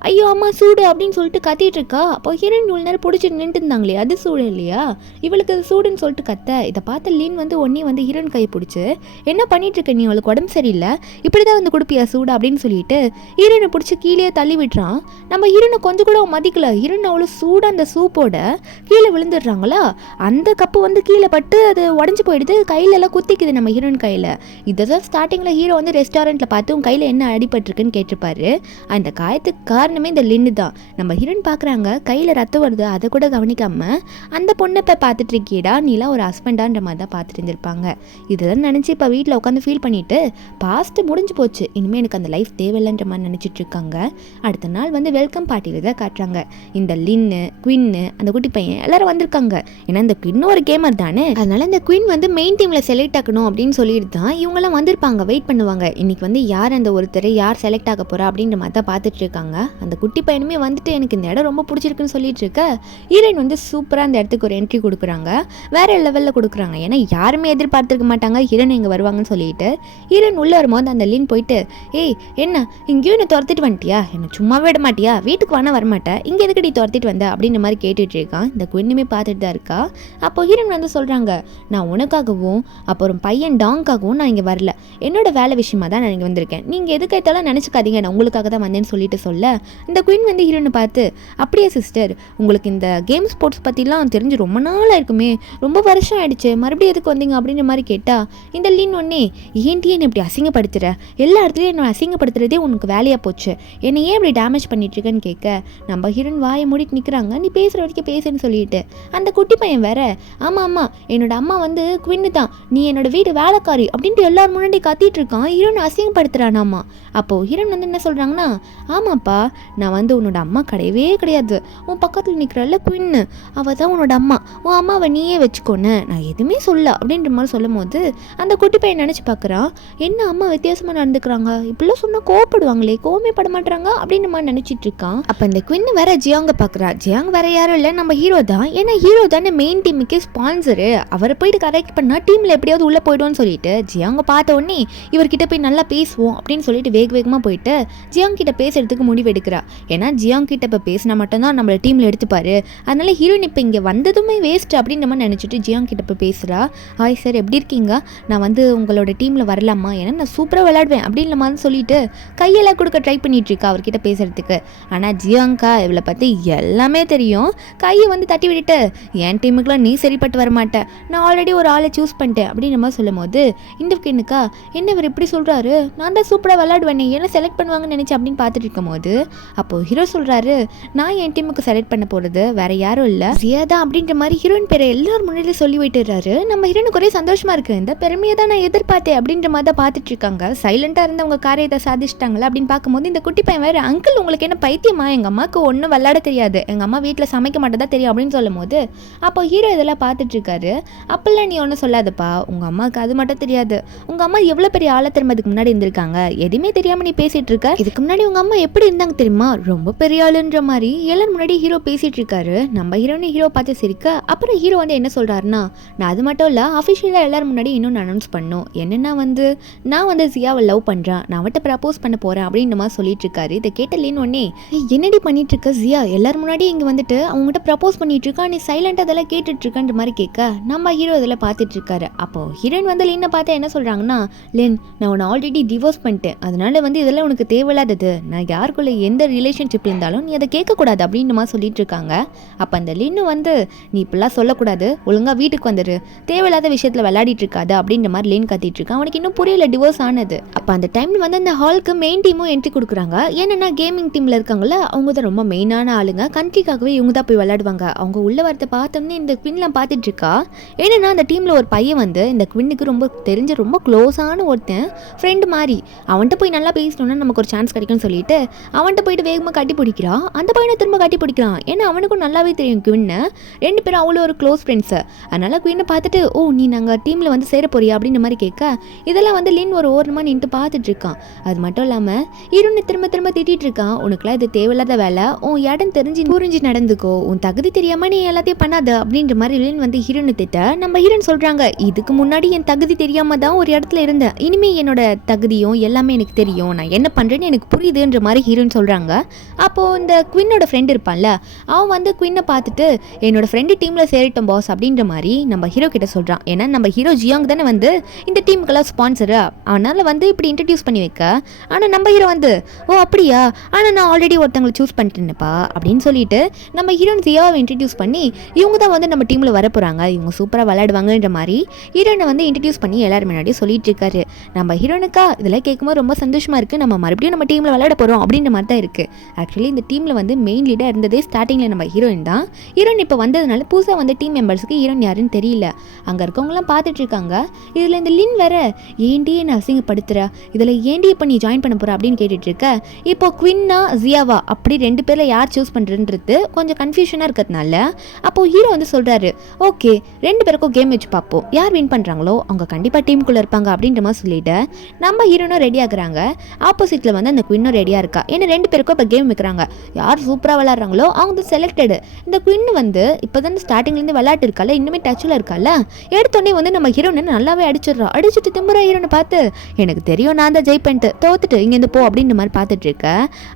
ஐயோ அம்மா சூடு அப்படின்னு சொல்லிட்டு கத்திட்டு இருக்கா. அப்போ ஹீரோயின் இவ்வளோ நேரம் பிடிச்சிட்டு நின்று இருந்தாங்களே அது சூடு இல்லையா, இவளுக்கு அது சூடுன்னு சொல்லிட்டு கத்த. இதை பார்த்து லீன் வந்து ஒன்னே வந்து ஹீரோயின் கையை பிடிச்சி என்ன பண்ணிட்டு இருக்க நீ, அவளுக்கு உடம்பு சரியில்லை இப்படி தான் வந்து கொடுப்பியா சூடு அப்படின்னு சொல்லிட்டு ஹீரோனை பிடிச்சி கீழே தள்ளி விட்டுறான். நம்ம ஹீரோனை கொஞ்சம் கூட மதிக்கல, ஹீரோயின் அவ்வளோ சூடாக அந்த சூப்போட கீழே விழுந்துடுறாங்களா, அந்த கப்பு வந்து கீழே பட்டு அது உடஞ்சி போயிடுது, கையிலெல்லாம் குத்திக்குது நம்ம ஹீரோயின் கையில். இதை தான் ஸ்டார்டிங்கில் ஹீரோ வந்து ரெஸ்டாரண்ட்டில் பார்த்து உன் கையில் என்ன அடிபட்டிருக்குன்னு கேட்டிருப்பாரு. அந்த காயத்துக்கு காரணமே இந்த லின்னு தான். நம்ம ஹீரோயின் பார்க்குறாங்க கையில் ரத்தம் வருது, அதை கூட கவனிக்காமல் அந்த பொண்ணை இப்போ பார்த்துட்டு இருக்கியடா நீலாம் ஒரு ஹஸ்பண்டான்ற மாதிரி தான் பார்த்துட்டு இருந்திருப்பாங்க. இதெல்லாம் நினச்சி இப்போ வீட்டில் உட்காந்து ஃபீல் பண்ணிவிட்டு பாஸ்ட்டு முடிஞ்சு போச்சு, இனிமேல் எனக்கு அந்த லைஃப் தேவையில்லைன்ற மாதிரி நினச்சிட்டு இருக்காங்க. அடுத்த நாள் வந்து வெல்கம் பார்ட்டியில் தான் காட்டுறாங்க. இந்த லின்னு குவின்னு அந்த குட்டி பையன் எல்லாரும் வந்திருக்காங்க. ஏன்னா இந்த குவின் ஒரு கேமர் தானே, அதனால இந்த குவின் வந்து மெயின் டீமில் செலக்ட் ஆகணும் அப்படின்னு சொல்லிட்டு தான் இவங்கெல்லாம் வந்திருப்பாங்க, வெயிட் பண்ணுவாங்க. இன்னைக்கு வந்து யார் அந்த ஒருத்தர் யார் செலக்ட் ஆக போகிறா அப்படின்ற மாதிரி தான் பார்த்துட்டு இருக்காங்க. அந்த குட்டி பையனுமே வந்துட்டு எனக்கு இந்த இடம் ரொம்ப பிடிச்சிருக்குன்னு சொல்லிட்டு இருக்க ஹீரோயின் வந்து சூப்பராக அந்த இடத்துக்கு ஒரு என்ட்ரி கொடுக்குறாங்க, வேற லெவலில் கொடுக்குறாங்க. ஏன்னா யாருமே எதிர்பார்த்துருக்க மாட்டாங்க ஹீரோயின் இங்கே வருவாங்கன்னு சொல்லிட்டு. ஹீரோயின் உள்ளே வரும்போது அந்த லின் போயிட்டு ஏய் என்ன இங்கேயும் என்னை துரத்திட்டு வந்துட்டியா, என்னை சும்மாவே விட மாட்டியா, வீட்டுக்கு வேணா வரமாட்டேன், இங்கே எதுக்கடி துரத்திட்டு வந்த அப்படின்ற மாதிரி கேட்டுட்டு இருக்கான். இந்த குவினுமே பார்த்துட்டு தான் இருக்கா. அப்போ ஹீரோயின் வந்து சொல்கிறாங்க, நான் உனக்காகவும் அப்புறம் பையன் டாங்காகவும் நான் இங்கே வரல, என்னோட வேலை விஷயமா தான் நான் இங்கே வந்திருக்கேன், நீங்கள் எதுக்காய்த்தாலும் நினச்சிக்காதீங்க நான் உங்களுக்காக தான் வந்தேன்னு சொல்லிட்டு சொல்ல இந்த குயின் வந்து ஹீரோனை பார்த்து அப்படியே சிஸ்டர் உங்களுக்கு இந்த கேம் ஸ்போர்ட்ஸ் பற்றிலாம் தெரிஞ்சு ரொம்ப நாளாக இருக்குமே, ரொம்ப வருஷம் ஆயிடுச்சு, மறுபடியும் எதுக்கு வந்தீங்க அப்படின்ற மாதிரி கேட்டா இந்த லின் ஒன்னே, ஏன்டி என்ன இப்படி அசிங்கப்படுத்துற, எல்லா இடத்துலையும் என்னை அசிங்கப்படுத்துறதே உனக்கு வேலையாக போச்சு, என்னை ஏன் இப்படி டேமேஜ் பண்ணிட்டு இருக்கேன்னு கேட்க நம்ம ஹீரோயின் வாயை மூடிட்டு நிற்கிறாங்க. நீ பேசுகிற வரைக்கும் பேசுன்னு சொல்லிட்டு அந்த குட்டி பையன் வேற, ஆமாம் என்னோட அம்மா வந்து குவின்னு தான், நீ என்னோட வீடு வேலைக்காரி அப்படின்ட்டு எல்லாரும் முன்னாடி கத்திட்டு இருக்கான், ஹீரோன் அசிங்கப்படுத்துறானாமா. அப்போது ஹீரோன் வந்து என்ன சொல்கிறாங்கன்னா, ஆமாப்பா நான் வந்து உன்னோட அம்மா கிடையவே கிடையாது, உன் பக்கத்தில் நிற்கிறல்ல குவின்னு அவள் தான் உன்னோட அம்மா, உன் அம்மாவை நீயே வச்சுக்கோன்னு நான் எதுவுமே சொல்ல அப்படின்ற மாதிரி சொல்லும் போது அந்த குட்டி பையன் நினச்சி பார்க்குறான், என்ன அம்மா வித்தியாசமாக நடந்துக்கிறாங்க, இப்படிலாம் சொன்னால் கோவப்படுவாங்களே, கோவமே பட மாட்டாங்க அப்படின்ற மாதிரி நினச்சிட்டு இருக்கான். அப்போ இந்த குவின்னு வேற ஜியாங்க பார்க்குறா. ஜியாங் வேற யாரும் இல்லை, நம்ம ஹீரோ தான். ஏன்னா ஹீரோ தானே மெயின் டீமுக்கே ஸ்பான்சரு, அவரை போயிட்டு கரெக்ட் பண்ணால் டீமில் எப்படியாவது உள்ளே போய்டுவோன்னு சொல்லிட்டு ஜியாங்க பார்த்த உடனே இவர்கிட்ட போய் நல்லா பேசுவோம் அப்படின்னு சொல்லிட்டு வேகமாக போயிட்டு ஜியாங் கிட்ட பேசுறதுக்கு முடிவு எடுக்கிறா. ஏன்னா ஜியாங் கிட்ட இப்போ பேசினா மட்டும்தான் நம்மளை டீமில் எடுத்துப்பாரு, அதனால ஹீரோயின் இப்போ இங்கே வந்ததுமே வேஸ்ட் அப்படின்ற மாதிரி நினச்சிட்டு ஜியாங் கிட்ட போய் பேசுகிறா. ஹாய் சார் எப்படி இருக்கீங்க, நான் வந்து உங்களோட டீமில் வரலாமா, ஏன்னா நான் சூப்பராக விளையாடுவேன் அப்படின்ற மாதிரி சொல்லிட்டு கையெல்லாம் கொடுக்க ட்ரை பண்ணிட்டு இருக்கா அவர்கிட்ட பேசுறதுக்கு. ஆனால் ஜியாங்கா இவளை பற்றி எல்லாமே தெரியும், கையை வந்து தட்டி விட்டுட்டு என் டீமுக்குலாம் நீ சரிப்பட்டு வரமாட்டேன், நான் ஆல்ரெடி ஒரு ஆளை சூஸ் பண்ணிட்டேன் அப்படின்ற மாதிரி சொல்லும் போது இந்த கிண்ணுக்கா என்ன இவர் இப்படி சொல்கிறாரு, நான் தான் சூப்பராக விளையாடுவேன் என்ன செலக்ட் பண்ணுவாங்கன்னு நினச்சி அப்படின்னு பார்த்துட்டு இருக்கும் போது அப்போது ஹீரோ சொல்கிறாரு, நான் என் டீமுக்கு செலக்ட் பண்ண போகிறது வேற யாரும் இல்லை ஜியாதா அப்படின்ற மாதிரி ஹீரோயின் பேரை எல்லாரும் முன்னாடி சொல்லி விட்டுறாரு. நம்ம ஹீரோனுக்கு ஒரே சந்தோஷமா இருக்கு, இந்த பெருமையை தான் நான் எதிர்பார்த்தேன் அப்படின்ற மாதிரி தான் பார்த்துட்டு இருக்காங்க. சைலண்டாக இருந்தவங்க காரியத்தை சாதிச்சிட்டாங்களா அப்படின்னு பார்க்கும்போது இந்த குட்டி பையன் வேறு, அங்கிள் உங்களுக்கு என்ன பைத்தியமா, எங்கள் அம்மாவுக்கு ஒன்றும் விளையாட தெரியாது, எங்கள் அம்மா வீட்டில் சமைக்க மாட்டேதான் தெரியும் அப்படின்னு சொல்லும் போது அப்போ ஹீரோ இதெல்லாம் பார்த்துட்டு இருக்காரு. அப்பெல்லாம் நீ ஒன்றும் சொல்லாதப்பா, உங்கள் அம்மாவுக்கு அது மட்டும் தெரியாது, உங்கள் அம்மா எவ்வளோ பெரிய ஆளை திரும்ப அதுக்கு முன்னாடி இருந்திருக்காங்க, எதுவுமே தெரியாமல் நீ பேசிகிட்டு இருக்க, இதுக்கு முன்னாடி உங்கள் அம்மா எப்படி இருந்தாங்க தெரியுமா, ரொம்ப பெரிய ஆளுன்ற மாதிரி எல்லாரும் முன்னாடி ஹீரோ பேசிகிட்டு இருக்காரு. நம்ம ஹீரோன்னு ஹீரோ பார்த்து சிரிக்க அப்புறம் ஹீரோ வந்து என்ன சொல்கிறாருன்னா, நான் அது மட்டும் இல்லை அஃபிஷியலாக எல்லாரும் முன்னாடி இன்னொன்று அனௌன்ஸ் பண்ணோம், என்னென்னா வந்து நான் வந்து ஜியாவை லவ் பண்ணுறேன், நான் அவட்ட ப்ரப்போஸ் பண்ண போகிறேன் அப்படின்ற மாதிரி சொல்லிட்டு இருக்காரு. இதை கேட்டலேன்னு உடனே என்னடி பண்ணிட்டு இருக்க ஜியா, எல்லாரும் முன்னாடி இங்கே வந்துட்டு அவங்ககிட்ட ப்ரப்போஸ் பண்ணிட்டு இருக்கா, நீ சைலண்டாக அதெல்லாம் கேட்டுட்டு இருக்கன்ற மாதிரி கேட்க நம்ம ஹீரோ இதெல்லாம் பார்த்துட்டு இருக்காரு. அப்போ ஹீரோயின் வந்து லின்னை பார்த்து என்ன சொல்கிறாங்கன்னா, லின் நான் உன்னை ஆல்ரெடி டிவோர்ஸ் பண்ணிட்டேன், அதனால வந்து இதெல்லாம் உனக்கு தேவையில்லாதது, நான் யாருக்குள்ள எந்த ரிலேஷன்ஷிப் இருந்தாலும் நீ அதை கேட்கக்கூடாது அப்படின்ற மாதிரி சொல்லிட்டு இருக்காங்க. அப்போ அந்த லின்னு வந்து நீ இப்படிலாம் சொல்லக்கூடாது, ஒழுங்காக வீட்டுக்கு வந்துரு, தேவையில்லாத விஷயத்தில் விளையாடிட்டு இருக்காது அப்படின்ற மாதிரி லின் கத்திட்டு இருக்கான். அவனுக்கு இன்னும் புரியல டிவோர்ஸ் ஆனது. அப்போ அந்த டைமில் வந்து அந்த ஹாலுக்கு மெயின் டீமும் என்ட்ரி கொடுக்குறாங்க. ஏன்னா கேமிங் டீமில் இருக்காங்கல்ல அவங்க தான் ரொம்ப மெயினான ஆளுங்க, கண்ட்ரிக்காகவே இவங்க தான் போய் விளையாடுவாங்க. அவங்க உள்ள வரத்தை பார்த்தோம்னே இந்த குவின்லாம் பார்த்துட்டு இருக்கா. ஏன்னா அந்த டீமில் ஒரு பையன் வந்து இந்த குவினுக்கு ரொம்ப தெரிஞ்ச ரொம்ப க்ளோஸான ஒருத்தன் ஃப்ரெண்டு மாதிரி, அவன்கிட்ட போய் நல்லா பேசணும்னா நமக்கு ஒரு சான்ஸ் கிடைக்கும்னு சொல்லிட்டு அவன்கிட்ட போயிட்டு வேகமாக கட்டி பிடிக்கிறான். அந்த பையனை திரும்ப கட்டி பிடிக்கிறான். ஏன்னா அவனுக்கும் நல்லாவே தெரியும் குவின்னு, ரெண்டு பேரும் அவ்வளோ ஒரு க்ளோஸ் ஃப்ரெண்ட்ஸு. அதனால குவினை பார்த்துட்டு ஓ நீ நாங்கள் டீமில் வந்து சேர போறியா அப்படின்ற மாதிரி கேட்க இதெல்லாம் வந்து லின் ஒரு ஓரமாக நின்று பார்த்துட்டு இருக்கான். அது மட்டும் இல்லாமல் இருன்னு திரும்ப திரும்ப திட்டிகிட்டு இருக்கான், உனக்குலாம் இது தேவையில்லாத வேலை, உன் இடம் தெரிஞ்சு புரிஞ்சு நடந்துக்கோ, உன் தகுதி தெரியாமல் நீ எல்லாத்தையும் பண்ணாத அப்படின்ற மாதிரி லின் வந்து ஹீரோன்னு திட்ட நம்ம ஹீரோன்னு சொல்கிறாங்க, இதுக்கு முன்னாடி என் தகுதி தெரியாமல் தான் ஒரு இடத்துல இருந்தேன், இனிமேல் என்னோட தகுதியும் எல்லாமே எனக்கு தெரியும், நான் என்ன பண்ணுறேன்னு எனக்கு புரியுதுன்ற மாதிரி ஹீரோன்னு சொல்கிறாங்க. அப்போது இந்த குவினோட ஃப்ரெண்ட் இருப்பான்ல அவன் வந்து குவினை பார்த்துட்டு என்னோட ஃப்ரெண்டு டீமில் சேரிட்டோம் பாஸ் அப்படின்ற மாதிரி நம்ம ஹீரோ கிட்ட சொல்கிறான். ஏன்னா நம்ம ஹீரோ ஜியாங் தானே வந்து இந்த டீமுக்கெல்லாம் ஸ்பான்சரு, அவனால் வந்து இப்படி இன்ட்ரடியூஸ் பண்ணி வைக்க. ஆனால் நம்ம ஹீரோ வந்து ஓ அப்படியா, ஆனால் நான் ஆல்ரெடி ஒருத்தவங்களை சூஸ் பண்ணிட்டேன்ப்பா அப்படின்னு சொல்லிட்டு நம்ம ஹீரோன் ஜியாவை இன்ட்ரடியூஸ் பண்ணி இவங்க தான் வந்து நம்ம டீமில் வர போகிறாங்க, இவங்க சூப்பராக விளையாடுவாங்கன்ற மாதிரி ஹீரோனை வந்து இன்ட்ரடியூஸ் பண்ணி எல்லாரும் முன்னாடி சொல்லிட்டு இருக்காரு. நம்ம ஹீரோனுக்கா இதெல்லாம் கேட்கும்போது ரொம்ப சந்தோஷமாக இருக்குது, நம்ம மறுபடியும் நம்ம டீமில் விளையாட போகிறோம் அப்படின்ற மாதிரி தான் இருக்குது. ஆக்சுவலி இந்த டீமில் வந்து மெயின் லீடாக இருந்ததே ஸ்டார்டிங்கில் நம்ம ஹீரோயின் தான். ஹீரோயின் இப்போ வந்ததுனால புதுசாக வந்து டீம் மெம்பர்ஸுக்கு ஹீரோயின் யாருன்னு தெரியல, அங்கே இருக்கவங்களாம் பார்த்துட்டு இருக்காங்க. இதில் இந்த லின் வேற ஏன்டி என்ன அசிங்கப்படுத்துற, இதில் ஏன்டி இப்போ நீ ஜாயின் பண்ண போகிற அப்படின்னு கேட்டுட்டு இருக்க. இப்போ குவின்னா ஜியாவா அப்படி ரெண்டு பேரில் யார் சூஸ் பண்ணுறன்றது கொஞ்சம் கன்ஃபியூஷனாக இருக்கிறதுனால அப்போது ஹீரோ வந்து சொல்கிறாரு, ஓகே ரெண்டு பேருக்கும் கேம் வச்சு பார்ப்போம், யார் வின் பண்ணுறாங்களோ அவங்க கண்டிப்பாக டீமுக்குள்ளே இருப்பாங்க அப்படின்ற மாதிரி சொல்லிட்டு நம்ம ஹீரோனும் ரெடி ஆகுறாங்க. ஆப்போசிட்டில் வந்து அந்த குவின்னும் ரெடியாக இருக்கா. ஏன்னா ரெண்டு பேருக்கும் இப்போ கேம் வைக்கிறாங்க, யார் சூப்பராக விளாட்றாங்களோ அவங்க தான் செலக்டடு. இந்த குவின்னு வந்து இப்போ தான் ஸ்டார்டிங்லேருந்து விளையாட்டு இருக்கால, இன்னுமே டச்சில் இருக்கால, எடுத்தோடனே வந்து நம்ம ஹீரோனை நல்லாவே அடிச்சிடுறா. அடிச்சுட்டு திம்புறா ஹீரோனை பார்த்து எனக்கு தெரியும் நான் தான் ஜெயிப்பேன்ட்டு, தோத்துட்டு இங்கேருந்து போ அப்படின்ற மாதிரி பார்த்துட்டு இருக்க.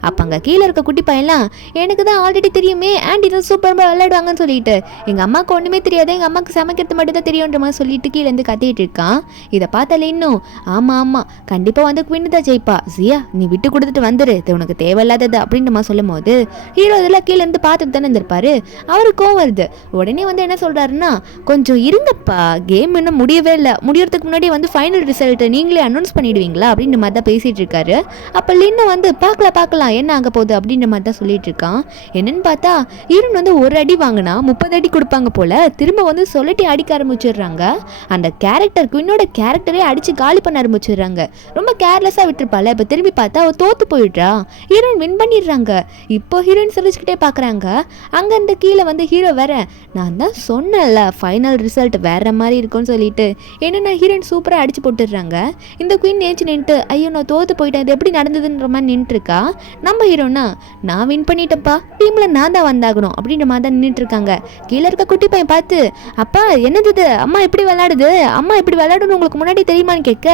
அப்போ அங்கே கீழே இருக்க குட்டி பையன்லாம் எனக்கு தான் ஆல்ரெடி தெரியுமே ஆண்டி தான் சூப்பராக விளையாடுவாங்கன்னு சொல்லிட்டு எங்கள் அம்மாவுக்கு ஒன்றுமே தெரியாது, எங்கள் அம்மாவுக்கு சமைக்கிறது மட்டும் தான் தெரியுன்ற மாதிரி சொல்லிட்டு கீழேருந்து கத்திட்டு இருக்கான். இதை பார்த்தாலே இன்னும் ஆமாம் கண்டிப்பாக வந்து குவின்னு தான் ஜெயிப்பா, ஜியா நீ விட்டு கொடுத்துட்டு வந்துரு, இது உனக்கு தேவையில்லாதது அப்படின்ற மாதிரி சொல்லும் போது ஹீரோ இதெல்லாம் கீழேருந்து பார்த்துட்டு தானே இருந்திருப்பாரு, அவருக்கும் வருது. உடனே வந்து என்ன சொல்கிறாருன்னா, கொஞ்சம் இருங்கப்பா, கேம் இன்னும் முடியவே இல்லை, முடியறதுக்கு முன்னாடி வந்து ஃபைனல் ரிசல்ட்டை நீங்களே அனௌன்ஸ் பண்ணிடுவீங்களா அப்படின்ற மாதிரி தான் பேசிகிட்டு இருக்காரு. அப்போ லின்னு வந்து பார்க்கலாம் என்ன ஆக போகுது அப்படின்ற மாதிரி தான் சொல்லிட்டு இருக்கான். என்னன்னு பார்த்தா ஹீரோன் வந்து ஒரு அடி வாங்கினா 30 அடி கொடுப்பாங்க போல, திரும்ப வந்து சொல்லட்டி அடிக்க ஆரம்பிச்சிடுறாங்க. அந்த கேரக்டர் குயினோட கேரக்டரே அடித்து காலி பண்ண ஆரம்பிச்சிடுறாங்க. ரொம்ப கேர்லெஸ்ஸாக விட்டுருப்பாள். இப்போ திரும்பி பார்த்தா அவள் தோற்று போயிடுறா. ஹீரோயின் வின் பண்ணிடுறாங்க. இப்போ ஹீரோயின் சிரிச்சுக்கிட்டே பார்க்குறாங்க. அங்கே இந்த கீழே வந்து ஹீரோ வேற, நான் தான் சொன்னேன்ல ஃபைனல் ரிசல்ட் வேற மாதிரி இருக்கும்னு சொல்லிட்டு என்னென்ன ஹீரோயின் சூப்பராக அடிச்சு போட்டுடுறாங்க. இந்த குயின் நேச்சு நின்றுட்டு ஐயோ நான் தோற்று போயிட்டேன், இது எப்படி நடந்ததுன்ற மாதிரி நின்றுருக்கா. நம்ம ஹீரோனா நான் வின் பண்ணிட்டப்பா, டீமில் நான் தான் வந்தாகணும் அப்படின்ற மாதிரி தான் நின்றுட்டு இருக்காங்க. கீழே இருக்க குட்டி பையன் பார்த்து, அப்பா என்னது இது, அம்மா எப்படி விளையாடுது, அம்மா எப்படி விளையாடுன்னு உங்களுக்கு முன்னாடி தெரியுமான்னு கேட்க,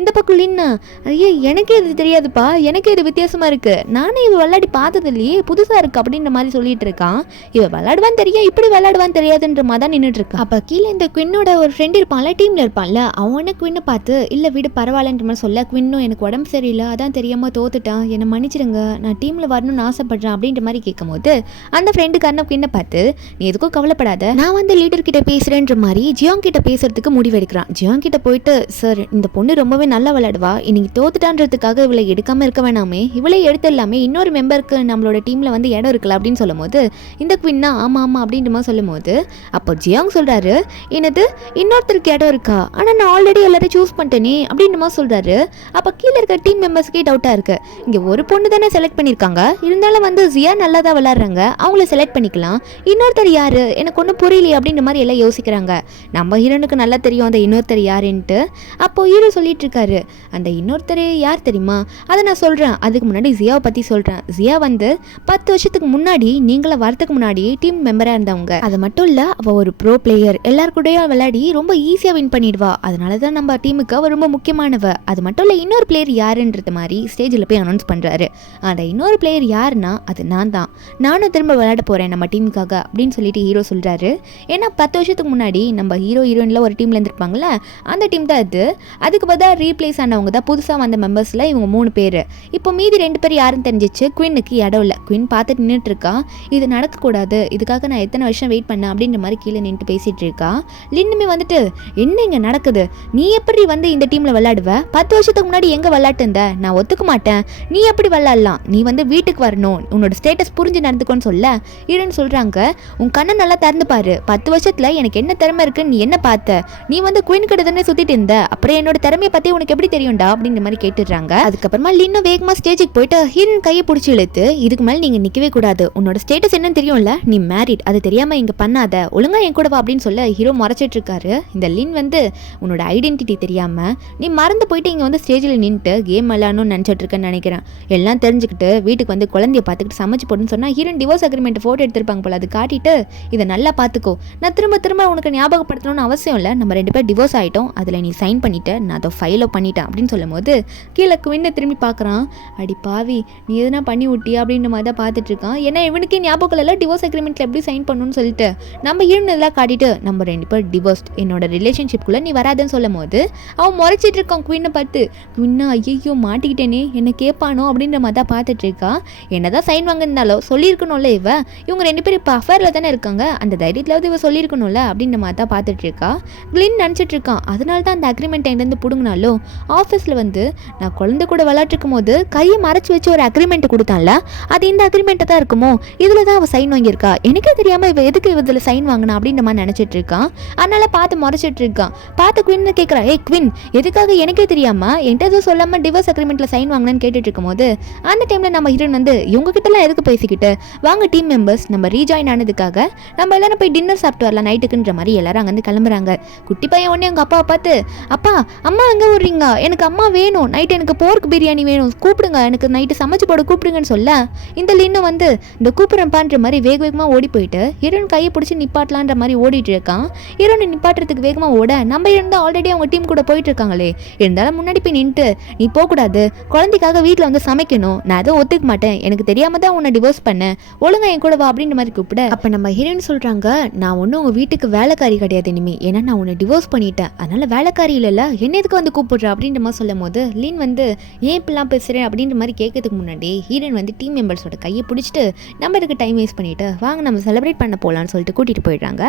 இந்த பக்கம் லின்னா ஐயோ எனக்கே இது தெரியாதுப்பா, எனக்கே இது வித்தியாசமாக இருக்குது, நானே இவ விளையாடி பார்த்தது இல்லையே, புதுசாக இருக்குது அப்படின்ற மாதிரி சொல்லிட்டு இருக்கான். இவ விளையாடுவான்னு தெரியும், இப்படி விளையாடுவான்னு தெரியாதுன்ற மாதிரி தான் நின்றுட்டு இருக்கான். அப்போ கீழே இந்த குவினோட ஒரு ஃப்ரெண்ட் இருப்பான்ல, டீமில் இருப்பான்ல, அவனை குவினை பார்த்து இல்லை வீடு பரவாயில்லன்ற மாதிரி சொல்ல, குவினும் எனக்கு உடம்பு சரியில்லை அதான் தெரியாமல் தோத்துட்டான், என்னை மன்னிச்சிடுங்க, நான் டீமில் வரணும்னு ஆசைப்படுறேன் அப்படின்ற மாதிரி கேட்கும் போது அந்த ஃப்ரெண்டுக்காரனை குவினை பார்த்து, நீ எதுக்கும் கவலைப்படாத, நான் வந்து லீடர் கிட்ட பேசுகிறேன்ற மாதிரி ஜியோங் கிட்ட பேசுறதுக்கு முடிவெடுக்கிறான். ஜியோங் கிட்ட போயிட்டு, சார் இந்த பொண்ணு ரொம்பவே நல்லா விளையாடுவா, இன்னைக்கு தோத்துட்டான்றதுக்காக இவளை எடுக்காமல் இருக்க வேணாமே, இவளை எடுத்துடலாமே, இன்னொரு மெம்பருக்கு நம்மளோட டீமில் வந்து இடம் இருக்குல்ல அப்படின்னு சொல்லும் போது இந்த குவின்னா ஆமாம் அப்படின்ற மாதிரி சொல்லும் போது அப்போ ஜியோங் சொல்கிறாரு, என்னது இன்னொருத்தருக்கு இடம் இருக்கா, ஆனால் நான் ஆல்ரெடி எல்லாரையும் சூஸ் பண்ணிட்டேனே அப்படின்ற மாதிரி சொல்கிறாரு. அப்போ கீழே இருக்க டீம் மெம்பர்ஸ்க்கே டவுட்டாக இருக்குது, இங்கே ஒரு பொண்ணு தானே செலக்ட் பண்ணியிருக்காங்க, இருந்தாலும் வந்து ஜியா நல்லா தான் விளாட்றாங்க, அவங்கள செலக்ட் பண்ணிக்கலாம், இன்னொருத்தர் யார் எனக்கு ஒன்றும் புரியலையே அப்படின்ற மாதிரி எல்லாம் யோசிக்கிறாங்க. நம்ம ஹீரோனுக்கு நல்லா தெரியும் அந்த இன்னொருத்தர் யாருன்ட்டு. அப்போது ஹீரோ சொல்லிட்டு இருக்காரு, அந்த இன்னொருத்தர் யார் தெரியுமா, அதை நான் சொல்கிறேன், அதுக்கு முன்னாடி ஜியாவை பற்றி சொல்கிறேன். ஜியா வந்து 10 வருஷத்துக்கு முன்னாடி நீங்கள வரதுக்கு முன்னாடி டீம் மெம்பராக இருந்தவங்க. அது மட்டும் இல்லை, அவள் ஒரு ப்ரோ பிளேயர், எல்லாருக்கூடயும் விளையாடி ரொம்ப ஈஸியாக வின் பண்ணிடுவா, அதனால தான் நம்ம டீமுக்கு அவள் ரொம்ப முக்கியமானவ. அது மட்டும் இல்லை, இன்னொரு பிளேயர் யாருன்றது மாதிரி ஸ்டேஜில் போய் அனௌன்ஸ் பண்ணுறாரு. அந்த இன்னொரு பிளேயர் யாருன்னா அது நான் தான், நானும் திரும்ப விளையாட போகிறேன் நம்ம டீமுக்காக அப்படின்னு சொல்லிட்டு ஹீரோ சொல்கிறாரு. ஏன்னா 10 வருஷத்துக்கு முன்னாடி நம்ம ஹீரோ ஹீரோயினில் ஒரு டீமில் இருந்திருப்பாங்களே, அந்த டீம் தான் இது. அதுக்கு பதிலாக ரீப்ளேஸ் ஆனவங்க தான் புதுசாக வந்த மெம்பர்ஸில் இவங்க 3 பேர். இப்போ மீதி 2 பேர் யாருன்னு தெரிஞ்சிச்சு. குயினுக்கு இடம் இல்லை, குயின் பார்த்துட்டு நின்றுட்டு இருக்கா. இது நடக்கக்கூடாது, இதுக்காக நான் எத்தனை வருஷம் வெயிட் பண்ணேன் அப்படின்ற மாதிரி கீழே நின்று பேசிகிட்டு இருக்கா. லின்னுமே வந்துட்டு என்ன இங்கே நடக்குது, நீ எப்படி வந்து இந்த டீமில் விளையாடுவ, 10 வருஷத்துக்கு முன்னாடி எங்கே விளையாட்டு இருந்த, நான் ஒத்துக்க மாட்டேன், நீ எப்படி விளையாடலாம், நீ வந்து வீட்டுக்கு வரணும், உன்னோட ஸ்டேட்டஸ் புரிஞ்சு நடந்துக்கோன்னு சொல்ல ஹீரோன்னு சொல்கிறாங்க, உன் கண்ணை நல்லா திறந்து பாரு, 10 வருஷத்தில் எனக்கு என்ன திறமை இருக்குன்னு நீ என்ன பார்த்த, நீ வந்து குயின் கிட்ட தானே சுற்றிட்டு இருந்த, அப்புறம் என்னோட திறமையை பற்றி உனக்கு எப்படி தெரியும்டா அப்படின்ற மாதிரி கேட்டுடுறாங்க. அதுக்கப்புறமா லின்னும் வேகமாக ஸ்டேஜுக்கு போயிட்டு ஹீரோயின் கையை பிடிச்சி இழுத்து, இதுக்கு மேலே நீங்கள் நிற்கவே கூடாது, உன்னோட ஸ்டேட்டஸ் என்னன்னு தெரியும்ல, நீ மேரிட், அது தெரியாமல் இங்கே பண்ணாத, ஒழுங்கா என் கூட வா அப்படின்னு சொல்ல ஹீரோ மறைச்சிட்டு இருக்காரு. இந்த லின் வந்து உன்னோட ஐடென்டிட்டி தெரியாமல் நீ மறந்து போயிட்டு இங்கே வந்து ஸ்டேஜில் நின்றுட்டு கேம் விளையாடணும்னு நினச்சிட்டு இருக்கேன்னு நினைக்கிறேன், எல்லாம் தெரிஞ்சுக்கிட்டு வீட்டுக்கு வந்து குழந்தைய பார்த்துக்கிட்டு சமைச்சு போடுன்னு சொன்னால் ஹீரோயின் டிவோர்ஸ் அக்ரிமெண்ட் ஃபோட்டோ எடுத்திருப்பாங்க போல, அது காட்டிட்டு இதை நல்லா பார்த்துக்கோ, நான் திரும்ப திரும்ப உனக்கு ஞாபகப்படுத்தணும்னு அவசியம் இல்லை, நம்ம 2 பேர் டிவோர்ஸ் ஆகிட்டோம், அதில் நீ சைன் பண்ணிவிட்டு நான் அதை ஃபைலோ பண்ணிட்டேன் அப்படின்னு சொல்லும் போது கீழே குவினை திரும்பி பார்க்குறான். அடி பாவி, நீ எதுனா பண்ணி விட்டியா அப்படின்ற மாதிரி தான் பார்த்துட்டு இருக்கான். ஏன்னா இவனுக்கே ஞாபகம் இல்லை டிவோர்ஸ் அக்ரிமெண்ட்டில் எப்படி சைன் பண்ணணும்னு சொல்லிட்டு நம்ம ஹீரோன் இதெல்லாம் காட்டிட்டு நம்ம 2 பேர் டிவோர்ஸ்ட், என்னோட ரிலேஷன்ஷிப்குள்ளே நீ வராதுன்னு சொல்லும் போது அவன் முறைச்சிட்டு இருக்கான் குவினை பார்த்து. குவின்னா ஐயோ மாட்டிக்கிட்டேனே, என்ன கேட்பானோ அப்படின்ற மாதிரி தான் பார்த்துட்டு இருக்கா. என்னதான் சைன் வாங்கியிருந்தாலும் சொல்லியிருக்கணும்ல, இவங்க 2 பேரும் இப்போ அஃபேரில் தானே இருக்காங்க, அந்த தைரியத்திலாவது இவ சொல்லியிருக்கணும்ல அப்படின்ற மாதிரி தான் பார்த்துட்டு இருக்கா. கிளின் நினச்சிட்டு இருக்கான், அதனால தான் அந்த அக்ரிமெண்ட் எங்கேருந்து பிடுங்கினாலும் ஆஃபீஸில் வந்து நான் குழந்தை கூட விளையாட்டுருக்கும் போது கையை மறைச்சி வச்சு ஒரு அக்ரிமெண்ட் கொடுத்தான்ல, அது இந்த அக்ரிமெண்ட்டை தான் இருக்குமோ, இதில் தான் அவள் சைன் வாங்கியிருக்கா, எனக்கே தெரியாமல் இவ எதுக்கு இதில் சைன் வாங்கினா அப்படின்ற மாதிரி நினச்சிட்டு இருக்கான். அதனால் பார்த்து முறைச்சிட்டு இருக்கான். பார்த்து குவின் கேட்குறா, ஏய் குவின் எதுக்காக எனக்கே தெரியாமல் என்கிட்ட எதுவும் சொல்லாமல் டிவோர்ஸ் அக்ரிமெண்ட்டில் சைன் வாங்கினான்னு கேட்டுட்டு இருக்கும் போது அந்த டைமில் நம்ம ஹீரோன் வந்து இவங்ககிட்டலாம் எதுக்கு பேசிக்கிட்டு வாங்க டீம் மெம்பர்ஸ் நம்ம ரீஜாயின் ஆனதுக்காக நம்ம எல்லாரும் போய் டின்னர் சாப்பிட்டு வரலாம் நைட்டுக்குன்ற மாதிரி எல்லாரும் அங்கேருந்து கிளம்புறாங்க. குட்டி பையன் உடனே அவங்க அப்பாவை பார்த்து, அப்பா அம்மா எங்கே விட்றீங்க, எனக்கு அம்மா வேணும், நைட்டு எனக்கு போர்க் பிரியாணி வேணும், கூப்பிடுங்க, எனக்கு நைட்டு சமைச்சு போட கூப்பிடுங்கன்னு சொல்ல இந்த லின்னு வந்து இந்த கூப்பிட்றப்பான்ற மாதிரி வேகமாக ஓடி போயிட்டு ஹீரோன் கையை பிடிச்சி நிப்பாட்டலான்ற மாதிரி ஓடிட்டு இருக்கான். ஹீரோனை நிப்பாட்டுறதுக்கு வேகமாக ஓட நம்ம இருந்தால் ஆல்ரெடி அவங்க டீம் கூட போயிட்டு இருக்காங்களே, இருந்தாலும் முன்னாடி போய் நின்றுட்டு நீ போகக்கூடாது, குழந்தைக்காக வீட்டில் வந்து சமைக்கணும், நான் அதை ஒத்துக்க மாட்டேன், எனக்கு தெரியாம தான் உன்னை டிவோர்ஸ் பண்ணேன், ஒழுங்கா என் கூட வா அப்படின்ற மாதிரி கூப்பிட அப்போ நம்ம ஹீரோயின் சொல்கிறாங்க, நான் ஒன்றும் உங்கள் வீட்டுக்கு வேலைக்காரி கிடையாது இனிமே, ஏன்னா நான் உன்னை டிவோர்ஸ் பண்ணிட்டேன், அதனால் வேலைக்காரி இல்லைல்ல, என்ன எதுக்கு வந்து கூப்பிடுற அப்படின்ற மாதிரி சொல்லும் போது லீன் வந்து ஏன் இப்படிலாம் பேசுகிறேன் அப்படின்ற மாதிரி கேட்கறதுக்கு முன்னாடி ஹீரோயின் வந்து டீம் மெம்பர்ஸோட கையை பிடிச்சிட்டு நம்ம இதுக்கு டைம் வேஸ்ட் பண்ணிவிட்டு வாங்க நம்ம செலிப்ரேட் பண்ண போகலான்னு சொல்லிட்டு கூட்டிகிட்டு போயிடும். போயிடுறாங்க.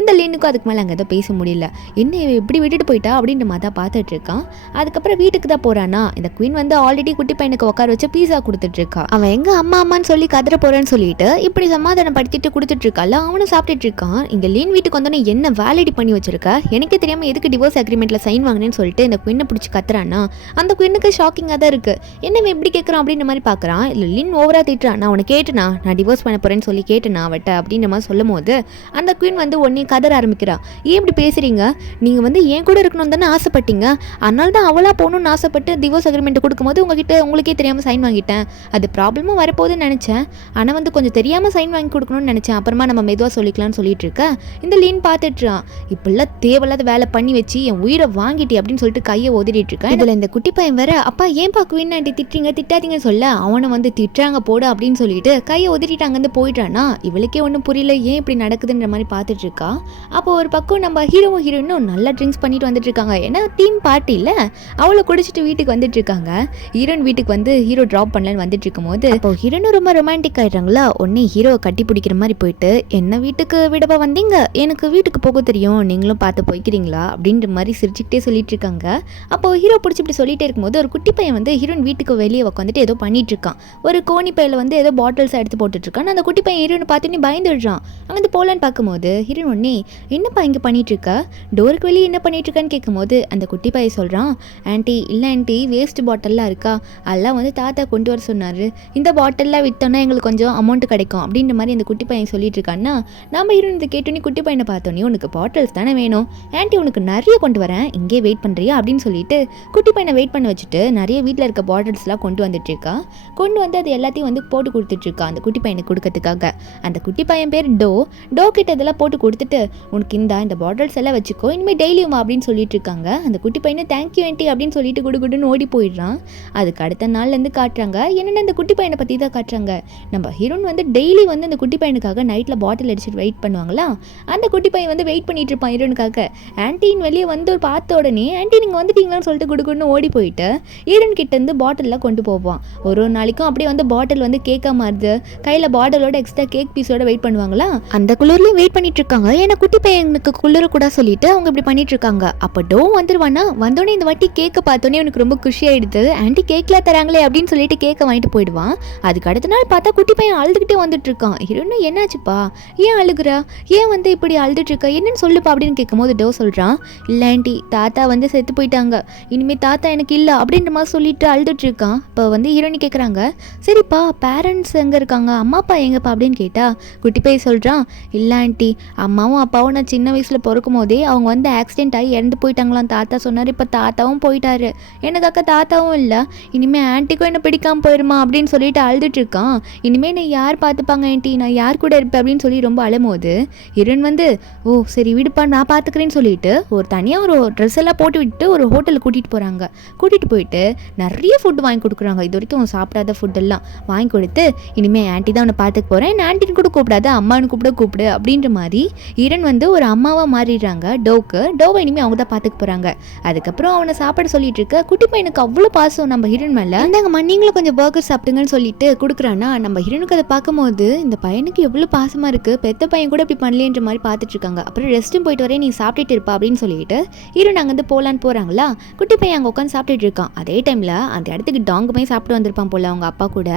இந்த லீனுக்கும் அதுக்கு மேலே அங்கே எதோ பேச முடியல. என்ன இப்படி விட்டுட்டு போயிட்டா அப்படின்ற மாதிரி தான் பார்த்துட்டு இருக்கான். அதுக்கப்புறம் வீட்டுக்கு தான் போகிறானா. இந்த குயின் வந்து ஆல்ரெடி குட்டி பையனுக்கு உட்கார வச்சு பீஸா கொடுத்துட்ருக்கா. அவன் எங்கே அம்மா அம்மான்னு சொல்லி கதற போகிறேன்னு சொல்லிட்டு இப்படி சமாதானப்படுத்திட்டு கொடுத்துட்ருக்கால. அவனும் சாப்பிட்டுட்டு இருக்கான். இங்கே லீன் வீட்டுக்கு வந்தோன்னே என்ன வேலிடி பண்ணி வச்சிருக்க, எனக்கே தெரியாமல் எதுக்கு டிவோர்ஸ் அக்ரிமெண்ட்டில் சைன் வாங்கினேன்னு சொல்லிட்டு இந்த குயினை பிடிச்சி கத்துறான்னா. அந்த குயினுக்கு ஷாக்கிங்காக தான் இருக்குது. என்ன எப்படி கேட்குறான் அப்படின்ற மாதிரி பார்க்குறான். இல்லை லீன் ஓவராக திட்டுறான். நான் உனக்கு கேட்டேனா, நான் டிவோர்ஸ் பண்ண போகிறேன்னு சொல்லி கேட்டேனா அவட்ட அப்படின்ற மாதிரி சொல்லும் போது அந்த குயின் வந்து உடனே கதற ஆரம்பிக்கிறா. ஏன் இப்படி பேசுகிறீங்க, நீங்கள் வந்து என் கூட இருக்கணும் தானே ஆசைப்பட்டீங்க, அதனால தான் அவளாக போகணும்னு ஆசைப்பட்டு டிவோர்ஸ் அக்ரிமெண்ட் கொடுக்கும்போது உங்களுக்கே தெரியாமல் சைன் வாங்கிட்டேன். அது ப்ராப்ளமும் வரப்போகுதுன்னு நினச்சேன், ஆனால் வந்து கொஞ்சம் தெரியாமல் சைன் வாங்கி கொடுக்கணும்னு நினச்சேன், அப்புறமா நம்ம மெதுவாக சொல்லிக்கலாம்னு சொல்லிட்டு இருக்க. இந்த லீன் பார்த்துட்டுறான். இப்படிலாம் தேவையில்லாத வேலை பண்ணி வச்சு என் உயிரை வாங்கிட்டு அப்படின்னு சொல்லிட்டு கையை ஒதிட்டு இருக்கேன். இதில் இந்த குட்டி பையன் வேற, அப்பா ஏன்பா குயின் ஆண்டி திட்டுறீங்க திட்டாதீங்கன்னு சொல்ல அவனை வந்து திட்டுறாங்க போட அப்படின்னு சொல்லிட்டு கையை ஒதிட்டு அங்கேருந்து போயிட்டானா. இவளுக்கே ஒன்றும் புரியல ஏன் இப்படி நடக்குதுன்ற மாதிரி பார்த்துட்டு இருக்கா. அப்போ ஒரு பக்கம் நம்ம ஹீரோவும் ஹீரோயினும் நல்லா ட்ரிங்க்ஸ் பண்ணிட்டு வந்துட்டு இருக்காங்க. ஏன்னா தீம் பார்ட்டி இல்லை, அவளை குடிச்சிட்டு வீட்டுக்கு வந்துட்டு இருக்காங்க. ஹீரோயின் வீட்டுக்கு வந்து ஹீரோ ட்ராப் பண்ணலன்னு வந்துட்டு இருக்கும் போது அப்போ ஹீரோனும் ரொம்ப ரொமான்டிக் ஆயிடுறாங்களா. உடனே ஹீரோவை கட்டி பிடிக்கிற மாதிரி போயிட்டு, என்ன வீட்டுக்கு விடவா வந்தீங்க, எனக்கு வீட்டுக்கு போக தெரியும், நீங்களும் பார்த்து போய்க்கிறீங்களா அப்படின்ற மாதிரி சிரிச்சுக்கிட்டே சொல்லிட்டு இருக்காங்க. அப்போ ஹீரோ பிடிச்சி இப்படி சொல்லிட்டே இருக்கும்போது ஒரு குட்டி பையன் வந்து ஹீரோயின் வீட்டுக்கு வெளியே உட்காந்துட்டு ஏதோ பண்ணிட்டு இருக்கான். ஒரு கோணி பையில வந்து ஏதோ பாட்டில்ஸ் எடுத்து போட்டுட்டு இருக்கான். அந்த குட்டி பையன் ஹீரோனை பார்த்துன்னு பயந்துடுறான். அங்கே போகலான்னு பார்க்கும்போது ஹீரோயின் உடனே என்னப்பா இங்கே பண்ணிட்டு இருக்க, டோருக்கு வெளியே என்ன பண்ணிட்டு இருக்கான்னு கேட்கும்போது அந்த குட்டி பையன் சொல்கிறான், ஆன்ட்டி இல்லை ஆன்ட்டி, வேஸ்ட் பாட்டில்லாம் இருக்கா, அதெல்லாம் வந்து தாத்தா கொண்டு வர சொன்னார், இந்த பாட்டில்லாம் விற்றோன்னா எங்களுக்கு கொஞ்சம் அமௌண்ட் கிடைக்கும் அப்படின்ற மாதிரி அந்த குட்டி பையன் சொல்லிட்டு இருக்கான்னா. நம்ம ஹீரோயின் இதை கேட்டோன்னே குட்டி பையனை பார்த்தோன்னே உனக்கு பாட்டில்ஸ் தானே வேணும் ஆன்ட்டி, உனக்கு நிறைய கொண்டு வரேன், இங்கே வெயிட் பண்ணுறியா அப்படின்னு சொல்லிட்டு குட்டி பையனை வெயிட் பண்ண வச்சுட்டு நிறைய வீட்டில் இருக்க பாட்டில்ஸ்லாம் கொண்டு வந்துட்டுருக்கா. கொண்டு வந்து அது எல்லாத்தையும் வந்து போட்டு கொடுத்துட்ருக்கா அந்த குட்டி பையனுக்கு கொடுக்கறதுக்காக. அந்த குட்டி பையன் பேர் டோ கிட்ட இதெல்லாம் போட்டு கொடுத்துட்டு உனக்கு இந்த பாட்டில்ஸ் எல்லாம் வச்சுக்கோ, இனிமேல் டெய்லியும் அப்படின்னு சொல்லிட்டு இருக்காங்க. அந்த குட்டி பையனை தேங்க்யூ ஆன்ட்டி அப்படின்னு சொல்லிட்டு குடுன்னு ஓடி போயிடுறான். அதுக்கு அடுத்த நாள்லேருந்து காட்டுறாங்க என்னென்ன அந்த குட்டி பையனை பற்றி தான் காட்டுறாங்க. நம்ம ஹீரோன் வந்து டெய்லி வந்து அந்த குட்டி பையனுக்காக நைட்டில் பாட்டில் அடிச்சுட்டு வெயிட் பண்ணுவாங்களா. அந்த குட்டி பையன் வந்து வெயிட் பண்ணிட்டு இருப்பான் ஹீரோனுக்காக. ஆன்ட்டின்னு வெளியே வந்து பார்த்த உடனே ஆன்ட்டி நீங்கள் வந்துட்டீங்களான்னு சொல்லிட்டு குடுன்னு ஓடி போயிட்டு ஹீரோன் கிட்ட இருந்து பாட்டில்லாம் கொண்டு போவான். ஒரு நாளைக்கும் அப்படியே வந்து பாட்டில் வந்து கேட்க மாறுது. கையில் பாட்டிலோட எக்ஸ்ட்ரா கேக் பீஸோட வெயிட் பண்ணுவாங்களா. அந்த குளிர்லையும் வெயிட் பண்ணிட்டு இருக்காங்க. ஏன்னா குட்டி பையனுக்கு குளிர கூட சொல்லிட்டு அவங்க இப்படி பண்ணிட்டு இருக்காங்க. அப்போ டோ வந்துருவானா. வந்தோடனே இந்த வாட்டி கேக்கை பார்த்தோன்னே எனக்கு ரொம்ப குஷி ஆயிடுது. ஆன்ட்டி கேக்லாம் தராங்களே அப்படின்னு சொல்லிட்டு கேக்கை வாங்கிட்டு போயிடுவான். அதுக்கு அடுத்த நாள் பார்த்தா குட்டி பையன் அழுதுகிட்டே வந்துட்டு இருக்கான். ஹீரோன்னு என்னாச்சுப்பா, ஏன் அழுகுறா, ஏன் வந்து இப்படி அழுதுட்டு இருக்கா, என்னன்னு சொல்லுப்பா அப்படின்னு கேட்கும்போது டோ சொல்றான், இல்லை ஆன்ட்டி தாத்தா வந்து செத்து போயிட்டாங்க, இனிமேல் தாத்தா எனக்கு இல்லை அப்படின்ற மாதிரி சொல்லிட்டு அழுதுட்டு இருக்கான். இப்போ வந்து ஹீரோனி கேட்குறாங்க, சரிப்பா பேரண்ட்ஸ் எங்கே இருக்காங்க, அம்மா அப்பா எங்கப்பா அப்படின்னு கேட்டா குட்டி பையன் சொல்கிறான், இல்லை ஆன்ட்டி அம்மாவும் அப்பாவும் நான் சின்ன வயசில் பிறக்கும் போதே அவங்க வந்து ஆக்சிடென்ட் ஆகி இறந்து போயிட்டாங்களாம் தாத்தா சொன்னார். இப்போ தாத்தாவும் போயிட்டாரு, எனக்காக்க தாத்தாவும் இல்லை, இனிமேல் ஆன்ட்டிக்கும் என்ன பிடிக்காமல் போயிடுமா அப்படின்னு சொல்லிட்டு அழுதுட்டு இருக்கான். இனிமேல் நான் யார் பார்த்துப்பாங்க ஆன்ட்டி, நான் யார் கூட இருப்பேன் அப்படின்னு சொல்லி ரொம்ப அழும்போது ஹீரோன் வந்து ஓ சரி விடுப்பா நான் பார்த்துக்கிறேன்னு சொல்லிட்டு ஒரு தனியாக ஒரு ட்ரெஸ் எல்லாம் போட்டு விட்டு ஒரு ஹோட்டலுக்கு கூட்டிகிட்டு போகிறாங்க. கூட்டிகிட்டு போயிட்டு நிறைய ஃபுட்டு வாங்கி கொடுக்குறாங்க. இது வரைக்கும் சாப்பிடாத ஃபுட்டெல்லாம் வாங்கி கொடுத்து இனிமேல் ஆன்ட்டி தான் உன்னை பார்த்துக்க போகிறேன், ஆன்ட்டின்னு கூட கூப்பிடாத அம்மானு கூப்பிடு அப்படின்ற மாதிரி ஹீரோன் வந்து ஒரு அம்மாவாக மாறிடுறாங்க டோவை இனிமேல் அவங்க தான் பார்த்துக்க போகிறாங்க. அதுக்கப்புறம் அவனை சாப்பாடு சொல்லிட்டு இருக்க குட்டி பையனுக்கு அவ்வளோ பாசம் நம்ம ஹீரோன் மேலே. இந்தாங்கம்மா நீங்களும் கொஞ்சம் பர்கர் சாப்பிடுங்கன்னு சொல்லிட்டு கொடுக்குறான்னா நம்ம ஹீரோனுக்கு அதை பார்க்கும்போது இந்த பையனுக்கு எவ்வளோ பாசமாக இருக்குது, பெத்த பையன் கூட இப்படி பண்ணலேன்ற மாதிரி பார்த்துட்டு இருக்காங்க. அப்புறம் ரெஸ்ட்டும் போயிட்டு வரேன் நீ சாப்பிட்டுட்டு இருப்பா அப்படின்னு சொல்லிட்டு ஹீரோன் அங்கேருந்து போகலான்னு போகிறாங்களா. குட்டி பையன் அங்கே உட்காந்து சாப்பிட்டுட்டு இருக்கான். அதே டைமில் அந்த இடத்துக்கு டாங்குமே சாப்பிட்டு வந்திருப்பான் போல அவங்க அப்பா கூட.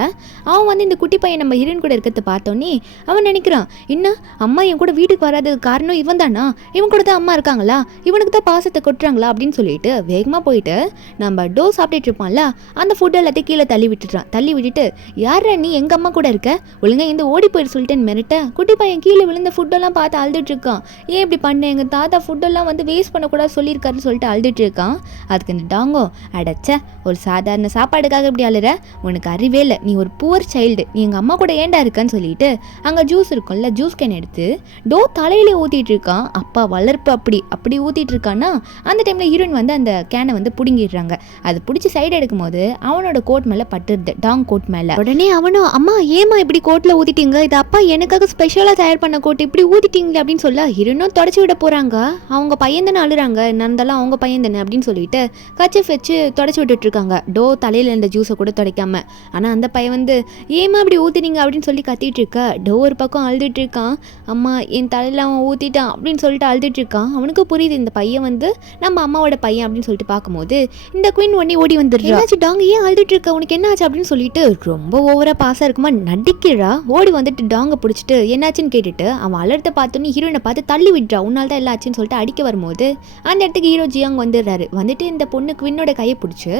அவன் வந்து இந்த குட்டி பையன் நம்ம ஹீரோன் கூட இருக்கிறத பார்த்தோன்னே அவன் நினைக்கிறான், என்ன அம்மா என் கூட வீட்டுக்கு வராததுக்கு காரணம் இவன் தானா, இவன் கூட தான் அம்மா இருக்காங்களா, இவனுக்கு தான் பாசத்தை கொட்டுறாங்களா அப்படின்னு சொல்லிட்டு வேகமாக போயிட்டு நம்ம டோ சாப்பிட்டுட்டு இருப்பான்ல அந்த ஃபுட் எல்லாத்தையும் கீழே தள்ளி விட்டுட்டு யாரா நீ எங்கள் அம்மா கூட இருக்க, ஒழுங்காக இந்த ஓடி போயிட்டு சொல்லிட்டேன்னு மிரட்ட குட்டி பையன் கீழே விழுந்த ஃபுட்டெல்லாம் பார்த்து அழுதுட்டு இருக்கான். ஏன் இப்படி பண்ண, எங்கள் தாத்தா ஃபுட்டெல்லாம் வந்து வேஸ்ட் பண்ணக்கூடாது சொல்லியிருக்காருன்னு சொல்லிட்டு அழுதுட்டு இருக்கான். அதுக்கு இந்த டாங்கோ அடைச்ச ஒரு சாதாரண சாப்பாடுக்காக இப்படி அழுற, உனக்கு அறிவே இல்லை, நீ ஒரு புவர் சைல்டு, நீ எங்கள் அம்மா கூட ஏண்டா இருக்கான்னு சொல்லிட்டு அங்கே ஜூஸ் இருக்கும்ல ஜூஸ் கேன் எடுத்து டோ தலையிலே ஊற்றிட்டு இருக்கான். அப்பா வளர்ப்பு அப்படி ஊற்றிட்டு இருக்கான்னா அந்த டைமில் ஹீரோயின் வந்து அந்த கேனை வந்து பிடுங்கிடுறாங்க. அது பிடிச்சி சைடு எடுக்கும் போது அவனோட கோட் மேலே பட்டுருது, டாங் கோட் மேலே. உடனே அவனும் அம்மா ஏமா இப்படி கோட்டில் ஊற்றிட்டீங்க, இது அப்பா எனக்காக ஸ்பெஷலாக தயார் பண்ண கோட், இப்படி ஊற்றிட்டீங்களே அப்படின்னு சொல்ல ஹீரோனும் தொடச்சி விட போகிறாங்க. அவங்க பையன் தானே அழுறாங்க, நடந்தாலும் அவங்க பையன் தானே அப்படின்னு சொல்லிட்டு கச்சிஃப் வச்சு தொடச்சி விட்டுட்டு இருக்காங்க. டோ தலையில் இருந்த ஜூஸை கூட துடைக்காம. ஆனால் அந்த பையன் வந்து ஏமா இப்படி ஊற்றினீங்க அப்படின்னு சொல்லி கத்திட்டு இருக்க. டோ ஒரு பக்கம் அழுதுட்டு இருக்கான், அம்மா என் தலையில் அவன் ஊற்றிட்டான் அப்படின்னு சொல்லிட்டு அழுதுட்டு இருக்கான். அவனுக்கு புரியுது இந்த பையன் வந்து நம்ம அம்மாவோட பையன் அப்படின்னு சொல்லிட்டு பார்க்கும்போது இந்த குயின் உடனே ஓடி வந்துடுறா. என்னாச்சு டாங், ஏன் அழுதுட்டு இருக்க, உனக்கு என்ன ஆச்சு அப்படின்னு சொல்லிட்டு ரொம்ப ஓவராக பாசம் இருக்குமா நடிக்கிறா. ஓடி வந்துட்டு டாங்கை பிடிச்சிட்டு என்னாச்சுன்னு கேட்டுட்டு அவன் அலர்த்த பார்த்தோன்னே ஹீரோயினை பார்த்து தள்ளி விட்றா. உன்னால தான் எல்லாம் ஆச்சுன்னு சொல்லிட்டு அடிக்க வரும்போது அந்த இடத்துக்கு ஹீரோ ஜியாங் வந்துடுறாரு. வந்துட்டு இந்த பொண்ணு குவினோட கையை பிடிச்சி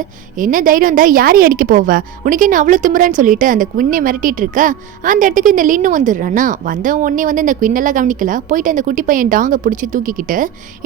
என்ன தைரியம் தான் யாரையும் அடிக்க போவ, உனக்கு என்ன அவ்வளோ திமுறான்னு சொல்லிட்டு அந்த குவினை மிரட்டிட்டு இருக்க. அந்த இடத்துக்கு இந்த லின்னு வந்துடுறானா. வந்த உடனே வந்து இந்த குவினெல்லாம் கவனிக்கல, போயிட்டு அந்த குட்டி பையன் டாங்கை பிடிச்சி தூக்கிக்கிட்டு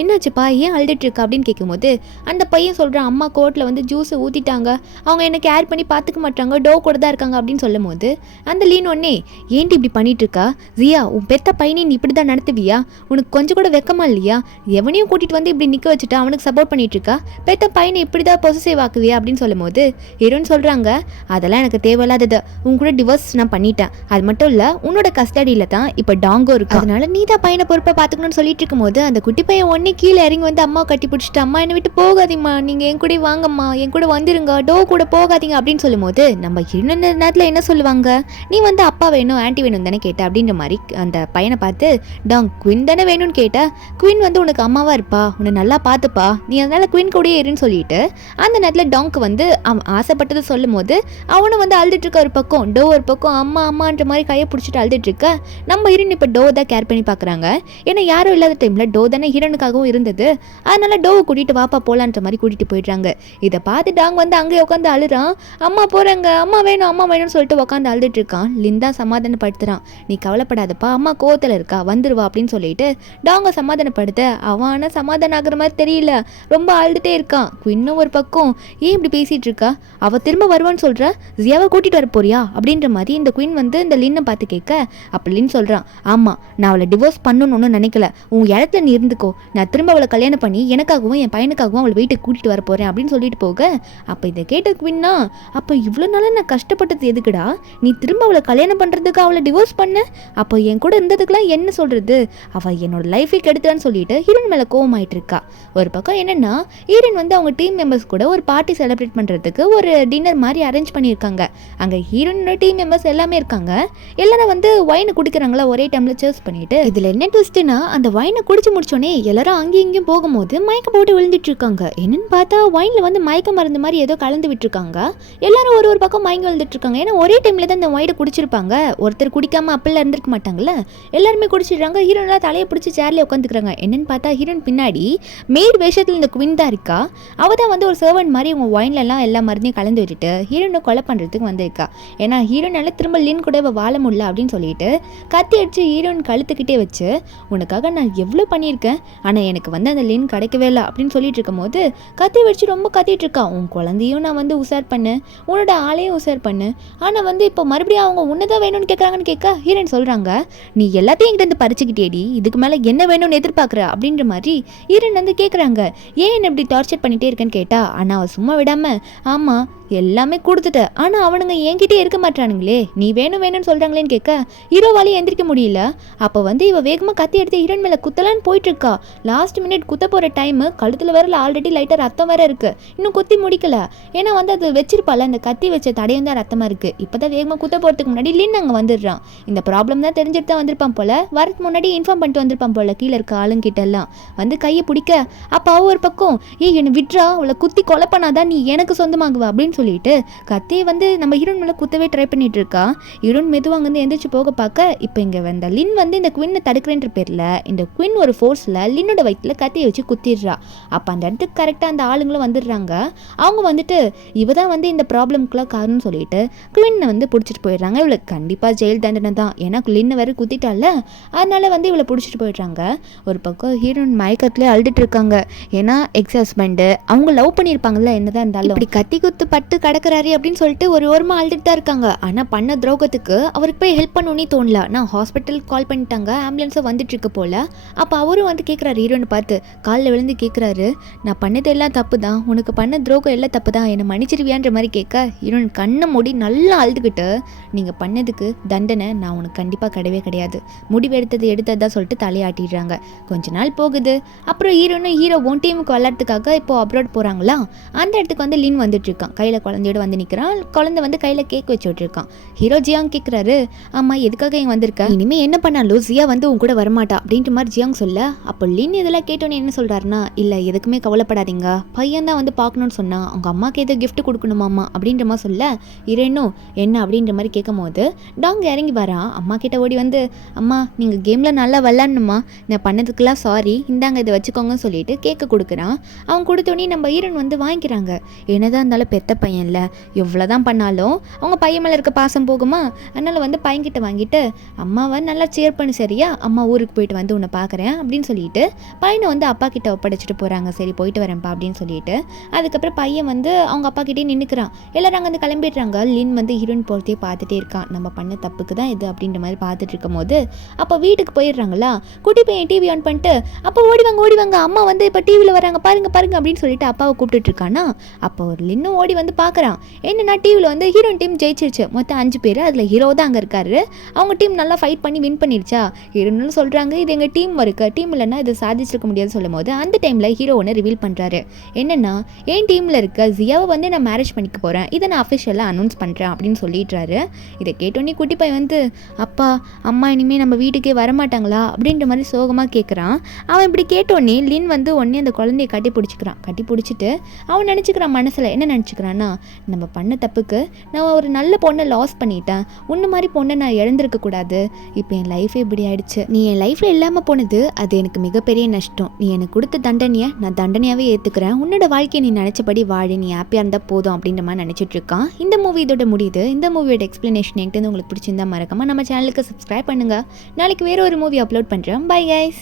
என்னாச்சுப்பா ஏன் அழுதுட்டு இருக்கா அப்படின்னு கேட்கும்போது அந்த பையன் சொல்கிறான், அம்மா கோர்ட்டில் வந்து ஜூஸை ஊற்றிட்டாங்க, அவங்க என்ன கேர் பண்ணி பார்த்துக்க மாட்டாங்க, டோ கூட தான் இருக்காங்க அப்படின்னு சொல்லும் போது அந்த லீன் ஒன்னே ஏன்ட்டு இப்படி பண்ணிட்டு இருக்கா, ஜியா உன் பெத்த பையனை நீ இப்படி தான் நடத்துவியா, உனக்கு கொஞ்சம் கூட வெக்கமா இல்லையா, எவனையும் கூட்டிட்டு வந்து இப்படி நிற்க வச்சுட்டு அவனுக்கு சப்போர்ட் பண்ணிட்டு இருக்கா, பெத்த பையனை இப்படி தான் பொசசிவ் ஆக்குவியா அப்படின்னு சொல்லும் போது ஹீரோன்னு சொல்கிறாங்க, அதெல்லாம் எனக்கு தேவையில்லாதது, உன் கூட டிவோர்ஸ் நான் பண்ணிட்டேன், அது மட்டும் இல்லை உன்னோட கஸ்டடியில் தான் இப்போ டாங்கோ இருக்கு, அதனால நீ தான் பையனை பொறுப்பை பார்த்துக்கணும்னு சொல்லிட்டு இருக்கும்போது அந்த குட்டி பையன் ஒன்னே கீழே இறங்கி வந்து அம்மா கட்டி பிடிச்சிட்டு அம்மா என்னை விட்டு போகாதீம்மா, நீங்கள் என் கூட வாங்கம்மா, என் கூட வந்துருங்க, டோ கூட போகாதீங்க அப்படின்னு சொல்லும் போது நம்ம இன்னொரு நேரத்தில் என்ன சொல்லுவாங்க, நீ வந்து அப்பா வேணும் ஆன்ட்டி வேணும் தானே கேட்ட அப்படின்ற மாதிரி அந்த பையனை பார்த்து டாங் குயின் தானே வேணும்னு கேட்ட, குயின் வந்து உனக்கு அம்மாவா இருப்பா, உன்னை நல்லா பார்த்துப்பா, நீ அதனால குயின் கூடயே இருன்னு சொல்லிட்டு அந்த நேரத்தில் டாங்க்கு வந்து அவன் ஆசைப்பட்டதை சொல்லும் போது அவனும் வந்து அழுதுட்டு இருக்க ஒரு பக்கம், டோ ஒரு பக்கம் அம்மா அம்மான்ற மாதிரி கையை பிடிச்சிட்டு அழுதுட்டு இருக்க. நம்ம ஹீரோன் இப்போ டோ தான் கேர் பண்ணி பார்க்குறாங்க. ஏன்னா யாரும் இல்லாத டைமில் டோ தானே ஹீரோனுக்காகவும் இருந்தது, அதனால டோவை கூட்டிகிட்டு வாப்பா போகலான்ற மாதிரி கூட்டிகிட்டு போயிடுறாங்க. இதை பார்த்து டாங் வந்து அங்கே உட்காந்து அழுறான், அம்மா போகிறாங்க, அம்மா வேணும்னு சொல்லிட்டு உட்காந்து அழுதுட்டு இருக்கான். லிந்தா சமாதானப்படுத்துறான், நீ கவலைப்படாதப்பா, அம்மா கோவத்தில் இருக்கா வந்துருவா அப்படின்னு சொல்லிட்டு டாங்கை சமாதானப்படுத்த அவன சமாதானம் ஆகுற மாதிரி தெரியல, ரொம்ப அழுதுகிட்டே இருக்கான். இன்னும் ஒரு பக்கம் ஏன் இப்படி பேசிகிட்டு இருக்கா, அவள் திரும்ப வருவான்னு சொல்கிற, ஜியாவை கூட்டிகிட்டு வர போறியா அப்படின்ற மாதிரி இந்த குயின் வந்து இந்த லின்னை பார்த்து கேட்க, அப்போ லின் சொல்கிறான், ஆமாம் நான் அவளை டிவோர்ஸ் பண்ணணும்னு நினைக்கல, உன் இடத்துல நீ இருந்துக்கோ, நான் திரும்ப அவளை கல்யாணம் பண்ணி எனக்காகவும் என் பையனுக்காகவும் அவளை வீட்டுக்கு கூட்டிகிட்டு வர போகிறேன் அப்படின்னு சொல்லிட்டு போக, அப்போ இதை கேட்ட குயின்னா, அப்போ இவ்வளோ நாளாக நான் கஷ்டப்பட்டது எதுக்குடா, நீ திரும்ப அவளை கல்யாணம் பண்ணுறதுக்கு அவளை டிவோர்ஸ் பண்ண, அப்போ என் கூட இருந்ததுக்கெல்லாம் என்ன சொல்கிறது, அவள் என்னோட லைஃபை கெடுத்தான்னு சொல்லிட்டு ஹீரோயின் மேலே கோவமாயிட்டு இருக்கா. ஒரு பக்கம் என்னென்னா ஹீரோயின் வந்து அவங்க டீம் மெம்பர்ஸ் கூட ஒரு பார்ட்டி செலிப்ரேட் பண்ணுறதுக்கு ஒரு டின்னர் மாதிரி அரேஞ்ச் பண்ணியிருக்காங்க. அங்கே ஹீரோயினோட டீம் மெம்பர்ஸ் எல்லாமே இருக்காங்க. எல்லாரும் வந்து வைனை குடிக்கிறாங்களா ஒரே டைமில் சர்ஸ் பண்ணிட்டு. இதில் என்ன ட்விஸ்ட்னா அந்த வைனை குடிச்சு முடிச்சோடனே எல்லாரும் அங்கேயும் இங்கேயும் போகும்போது மயக்க போட்டு விழுந்துட்டு இருக்காங்க. என்னன்னு பார்த்தா வைனில் வந்து மயக்க மருந்து மாதிரி ஏதோ கலந்து விட்டுருக்காங்க. எல்லாரும் ஒரு ஒரு பக்கம் மயங்கி விழுந்துட்டு இருக்காங்க. ஏன்னா ஒரே டைமில் தான் இந்த வைனை குடிச்சிருப்பாங்க, ஒருத்தர் குடிக்காம அப்பெல்லாம் இருந்திருக்க மாட்டாங்கல்ல. எல்லாருமே குடிச்சிடுறாங்க. ஹீரோயின்லாம் தலையை பிடிச்சி சேர்லேயே உட்காந்துக்கிறாங்க. என்னன்னு பார்த்தா ஹீரோயின் பின்னாடி மெய்ட் வேஷத்தில் இந்த குயின் தான் இருக்கா. அவள் தான் வந்து ஒரு சர்வன்ட் மாதிரி உங்கள் வைன்லலாம் எல்லா மருந்தையும் கலந்து விட்டுட்டு ஹீரோயினை கொலை பண்ணுறதுக்கு வந்திருக்கா. ஏன்னா ஹீரோயினால திரும்ப லின் கூட வாழ முடியல அப்படின்னு சொல்லிட்டு கத்தி அடிச்சு ஹீரோயின் கழுத்துக்கிட்டே வச்சு, உனக்காக நான் எவ்வளோ பண்ணியிருக்கேன், ஆனால் எனக்கு வந்து அந்த லின் கிடைக்கவே இல்லை அப்படின்னு சொல்லிட்டு இருக்கும் போது கத்தி வச்சு ரொம்ப கத்திட்டு இருக்கான். உன் குழந்தையும் நான் வந்து உசார் பண்ணேன், உன்னோட ஆளையும் உசார் பண்ணேன், ஆனால் வந்து இப்போ மறுபடியும் அவங்க உன்னதான் வேணும்னு கேட்குறாங்கன்னு கேட்க ஹீரோயின் சொல்கிறாங்க, நீ எல்லாத்தையும் என்கிட்ட வந்து பறிச்சுக்கிட்டேடி, இதுக்கு மேலே என்ன வேணும்னு எதிர்பார்க்குற அப்படின்ற மாதிரி ஹீரோயின் வந்து கேட்குறாங்க. ஏன் என்ன இப்படி டார்ச்சர் பண்ணிகிட்டே இருக்கேன்னு கேட்டா, ஆனால் அவள் சும்மா விடாமல், ஆமாம் எல்லாமே கொடுத்துட்ட, ஆனால் அவனுங்க என்கிட்டே இருக்க மாட்டானுங்களே, நீ வேணும்னு சொல்கிறாங்களேன்னு கேட்க ஹீரோவாலேயே எந்திரிக்க முடியல. அப்போ வந்து இவ வேகமாக கத்தி எடுத்து ஹீரோயின் மேலே குத்தலான்னு போயிட்டு இருக்கா. லாஸ்ட் மினிட் குத்த போகிற டைமு கழுத்தில் வேற ஆல்ரெடி லைட்டாக ரத்தம் வேற இருக்குது, இன்னும் குத்தி முடிக்கல. ஏன்னா வந்து அது வச்சிருப்பால அந்த கத்தி வச்ச தடையும் தான் ரத்தமாக இருக்குது. இப்போ தான் வேகமாக குத்த போகிறதுக்கு முன்னாடி லின் அங்கே வந்துடுறான். இந்த ப்ராப்ளம் தான் தெரிஞ்சுட்டு தான் வந்திருப்பான் போல, வரதுக்கு முன்னாடி இன்ஃபார்ம் பண்ணிட்டு வந்திருப்பான் போல கீழே இருக்க ஆளுங்கிட்ட எல்லாம் வந்து கையை பிடிக்க, அப்போ அவ ஒரு பக்கம் என்னை விட்றா, அவளை குத்தி கொலை பண்ணாதான் நீ எனக்கு சொந்தமாகுவா அப்படின்னு சொல்லிட்டு கத்தியை வந்து நம்ம ஹீரோயின் மேலே குத்தவே ட்ரை பண்ணிட்டு இருக்கா. ஹீரோயின் மெதுவாக வந்து எந்திரிச்சு போக பார்க்க இப்போ இங்கே வந்த லின் வந்து இந்த குயினை தடுக்கிறேன்ற பேரில் இந்த குயின் ஒரு ஃபோர்ஸில் லின்னோட வயிற்றில் கத்தியை வச்சு குத்திடுறா. அப்போ அந்த இடத்துக்கு கரெக்டாக அந்த ஆளுங்களும் வந்துடுறாங்க. அவங்க வந்துட்டு இவ தான் வந்து இந்த ப்ராப்ளம்க்குலாம் காரணம்னு சொல்லிட்டு குயினை வந்து பிடிச்சிட்டு போயிடுறாங்க. இவளுக்கு கண்டிப்பாக ஜெயில் தண்டனை தான், ஏன்னா லின்னை வேறு குத்திட்டால, அதனால வந்து இவளை பிடிச்சிட்டு போயிடுறாங்க. ஒரு பக்கம் ஹீரோயின் மயக்கத்துலேயே அழுதுட்டு இருக்காங்க. ஏன்னா எக்ஸ் ஹஸ்பண்டு அவங்க லவ் பண்ணியிருப்பாங்கல்ல, என்னதான் இருந்தாலும் இப்படி கத்தி குத்து பட்டு கிடக்குறாரு அப்படின்னு சொல்லிட்டு ஒரு ஓரமாக அழுதுட்டு தான் இருக்காங்க. ஆனால் பண்ண துரோகத்துக்கு அவருக்கு போய் ஹெல்ப் பண்ணணுன்னே தோணல. நான் ஹாஸ்பிட்டலுக்கு கால் பண்ணிட்டாங்க, ஆம்புலன்ஸும் வந்துட்டு இருக்கு போல. அப்போ அவரும் வந்து கேட்குறாரு ஹீரோனை பார்த்து, காலில் விழுந்து கேட்குறாரு, நான் பண்ணது எல்லாம் தப்பு தான், உனக்கு பண்ண துரோகம் எல்லாம் தப்பு தான், என்னை மன்னிச்சிருவியான்ற மாதிரி கேட்க ஹீரோயின் கண்ணை மூடி நல்லா அழுதுகிட்டு, நீங்கள் பண்ணதுக்கு தண்டனை நான் உனக்கு கண்டிப்பாக கிடையவே கிடையாது, முடிவு எடுத்தது தான் சொல்லிட்டு தலையாட்டிடுறாங்க. கொஞ்ச நாள் போகுது. அப்புறம் ஹீரோ ஒன் டீமுக்கு விளையாடுறதுக்காக இப்போ அப்ராட் போகிறாங்களா, அந்த இடத்துக்கு வந்து லின் வந்துட்டு இருக்கான். கையில் கையில் குழந்தையோட வந்து நிற்கிறான். குழந்தை வந்து கையில் கேக் வச்சு விட்டுருக்கான். ஹீரோ ஜியாங் கேட்குறாரு, ஆமா எதுக்காக இங்கே வந்திருக்க, இனிமேல் என்ன பண்ணாலும் ஜியா வந்து உன் கூட வரமாட்டா அப்படின்ற மாதிரி ஜியாங் சொல்ல, அப்போ லின் இதெல்லாம் கேட்டோன்னே என்ன சொல்கிறாருன்னா, இல்லை எதுக்குமே கவலைப்படாதீங்க, பையன் தான் வந்து பார்க்கணும்னு சொன்னா அவங்க அம்மாவுக்கு எதோ கிஃப்ட் கொடுக்கணுமாம்மா அப்படின்ற மாதிரி சொல்ல, இரேனும் என்ன அப்படின்ற மாதிரி கேட்கும் போது டாங் இறங்கி வரான். அம்மா கிட்ட ஓடி வந்து, அம்மா நீங்கள் கேமில் நல்லா விளாட்ணுமா, நான் பண்ணதுக்கெல்லாம் சாரி, இந்தாங்க இதை வச்சுக்கோங்கன்னு சொல்லிட்டு கேக்கு கொடுக்குறான். அவன் கொடுத்தோன்னே நம்ம ஈரன் வந்து வாங்கிக்கிறாங்க. என்னதான் இருந்தாலும் பெத்த பையன் இல்லை, எவ்வளோதான் பண்ணாலும் அவங்க பையன் மேலே இருக்க பாசம் போகுமா, அதனால் வந்து பையன்கிட்ட வாங்கிட்டு அம்மாவை நல்லா சேர் பண்ணு சரியா, அம்மா ஊருக்கு போயிட்டு வந்து உன்னை பார்க்குறேன் அப்படின்னு சொல்லிட்டு பையனை வந்து அப்பா கிட்ட ஒப்படைச்சிட்டு போகிறாங்க. சரி போயிட்டு வரேன்ப்பா அப்படின்னு சொல்லிட்டு அதுக்கப்புறம் பையன் வந்து அவங்க அப்பா கிட்டே நின்றுக்கிறான். எல்லாரும் அங்கே வந்து கிளம்பிடுறாங்க. லின் வந்து ஹீரோயின் போகிறதே பார்த்துட்டே இருக்கான். நம்ம பண்ண தப்புக்கு தான் இது அப்படின்ற மாதிரி பார்த்துட்டு இருக்கும் போது அப்போ வீட்டுக்கு போயிடுறாங்களா. குட்டி பையன் டிவி ஆன் பண்ணிட்டு, அப்போ ஓடிவாங்க அம்மா வந்து இப்போ டிவியில் வராங்க பாருங்க அப்படின்னு சொல்லிட்டு அப்பாவை கூப்பிட்டுட்டு இருக்கானா. அப்போ ஒரு லின்னும் ஓடி வந்து பார்க்குறான். என்னன்னா டிவியில் வந்து ஹீரோயின் டீம் ஜெயிச்சிருச்சு, மொத்தம் 5 பேர், அதில் ஹீரோ தான் அங்கே இருக்காரு. அவங்க டீம் நல்லா ஃபைட் பண்ணி வின் பண்ணிருச்சா. ஹீரோன்னு சொல்கிறாங்க, இது எங்கள் டீம் ஒர்க்கு, டீம் இல்லைன்னா இது சாதிச்சிருக்க முடியாது சொல்லும் போது அந்த டைமில் ஹீரோ ஒன்று ரிவீல் பண்ணுறாரு. என்னன்னா என் டீமில் இருக்க ஜியாவை வந்து நான் மேரேஜ் பண்ணிக்க போகிறேன், இதை நான் அஃபிஷியலாக அனௌன்ஸ் பண்ணுறேன் அப்படின்னு சொல்லிடுறாரு. இதை கேட்டோன்னே குட்டி பையன் வந்து, அப்பா அம்மா இனிமேல் நம்ம வீட்டுக்கே வரமாட்டாங்களா அப்படின்ற மாதிரி சோகமாக கேட்குறான். அவன் இப்படி கேட்டோன்னே லின் வந்து உடனே அந்த குழந்தைய கட்டி பிடிச்சிட்டு அவன் நினச்சிக்கிறான். மனசில் என்ன நினச்சிக்கிறான்னா, நம்ம பண்ண தப்புக்கு நான் ஒரு நல்ல பொண்ணை லாஸ் பண்ணிட்டேன், உன்ன மாதிரி பொண்ணை நான் இழந்திருக்க கூடாது, இப்போ என் லைஃபே இப்படி ஆயிடுச்சு, நீ என் லைஃப்பில் இல்லாமல் போனது அது எனக்கு மிகப்பெரிய நஷ்டம், நீ எனக்கு கொடுத்த தண்டனையை நான் தண்டனையாகவே ஏற்றுக்கிறேன், உன்னோட வாழ்க்கையை நீ நினச்சபடி வாழி, நீ ஹாப்பியாக இருந்தால் போதும் அப்படின்ற மாதிரி நினச்சிட்டு இருக்கான். இந்த மூவி இதோட முடியுது. இந்த மூவியோட எக்ஸ்பிளனேஷன் என்கிட்ட உங்களுக்கு பிடிச்சிருந்தா மறக்காம நம்ம சேனலுக்கு சப்ஸ்கிரைப் பண்ணுங்கள். நாளைக்கு வேறு ஒரு மூவி அப்லோட் பண்ணுறேன். Bye guys.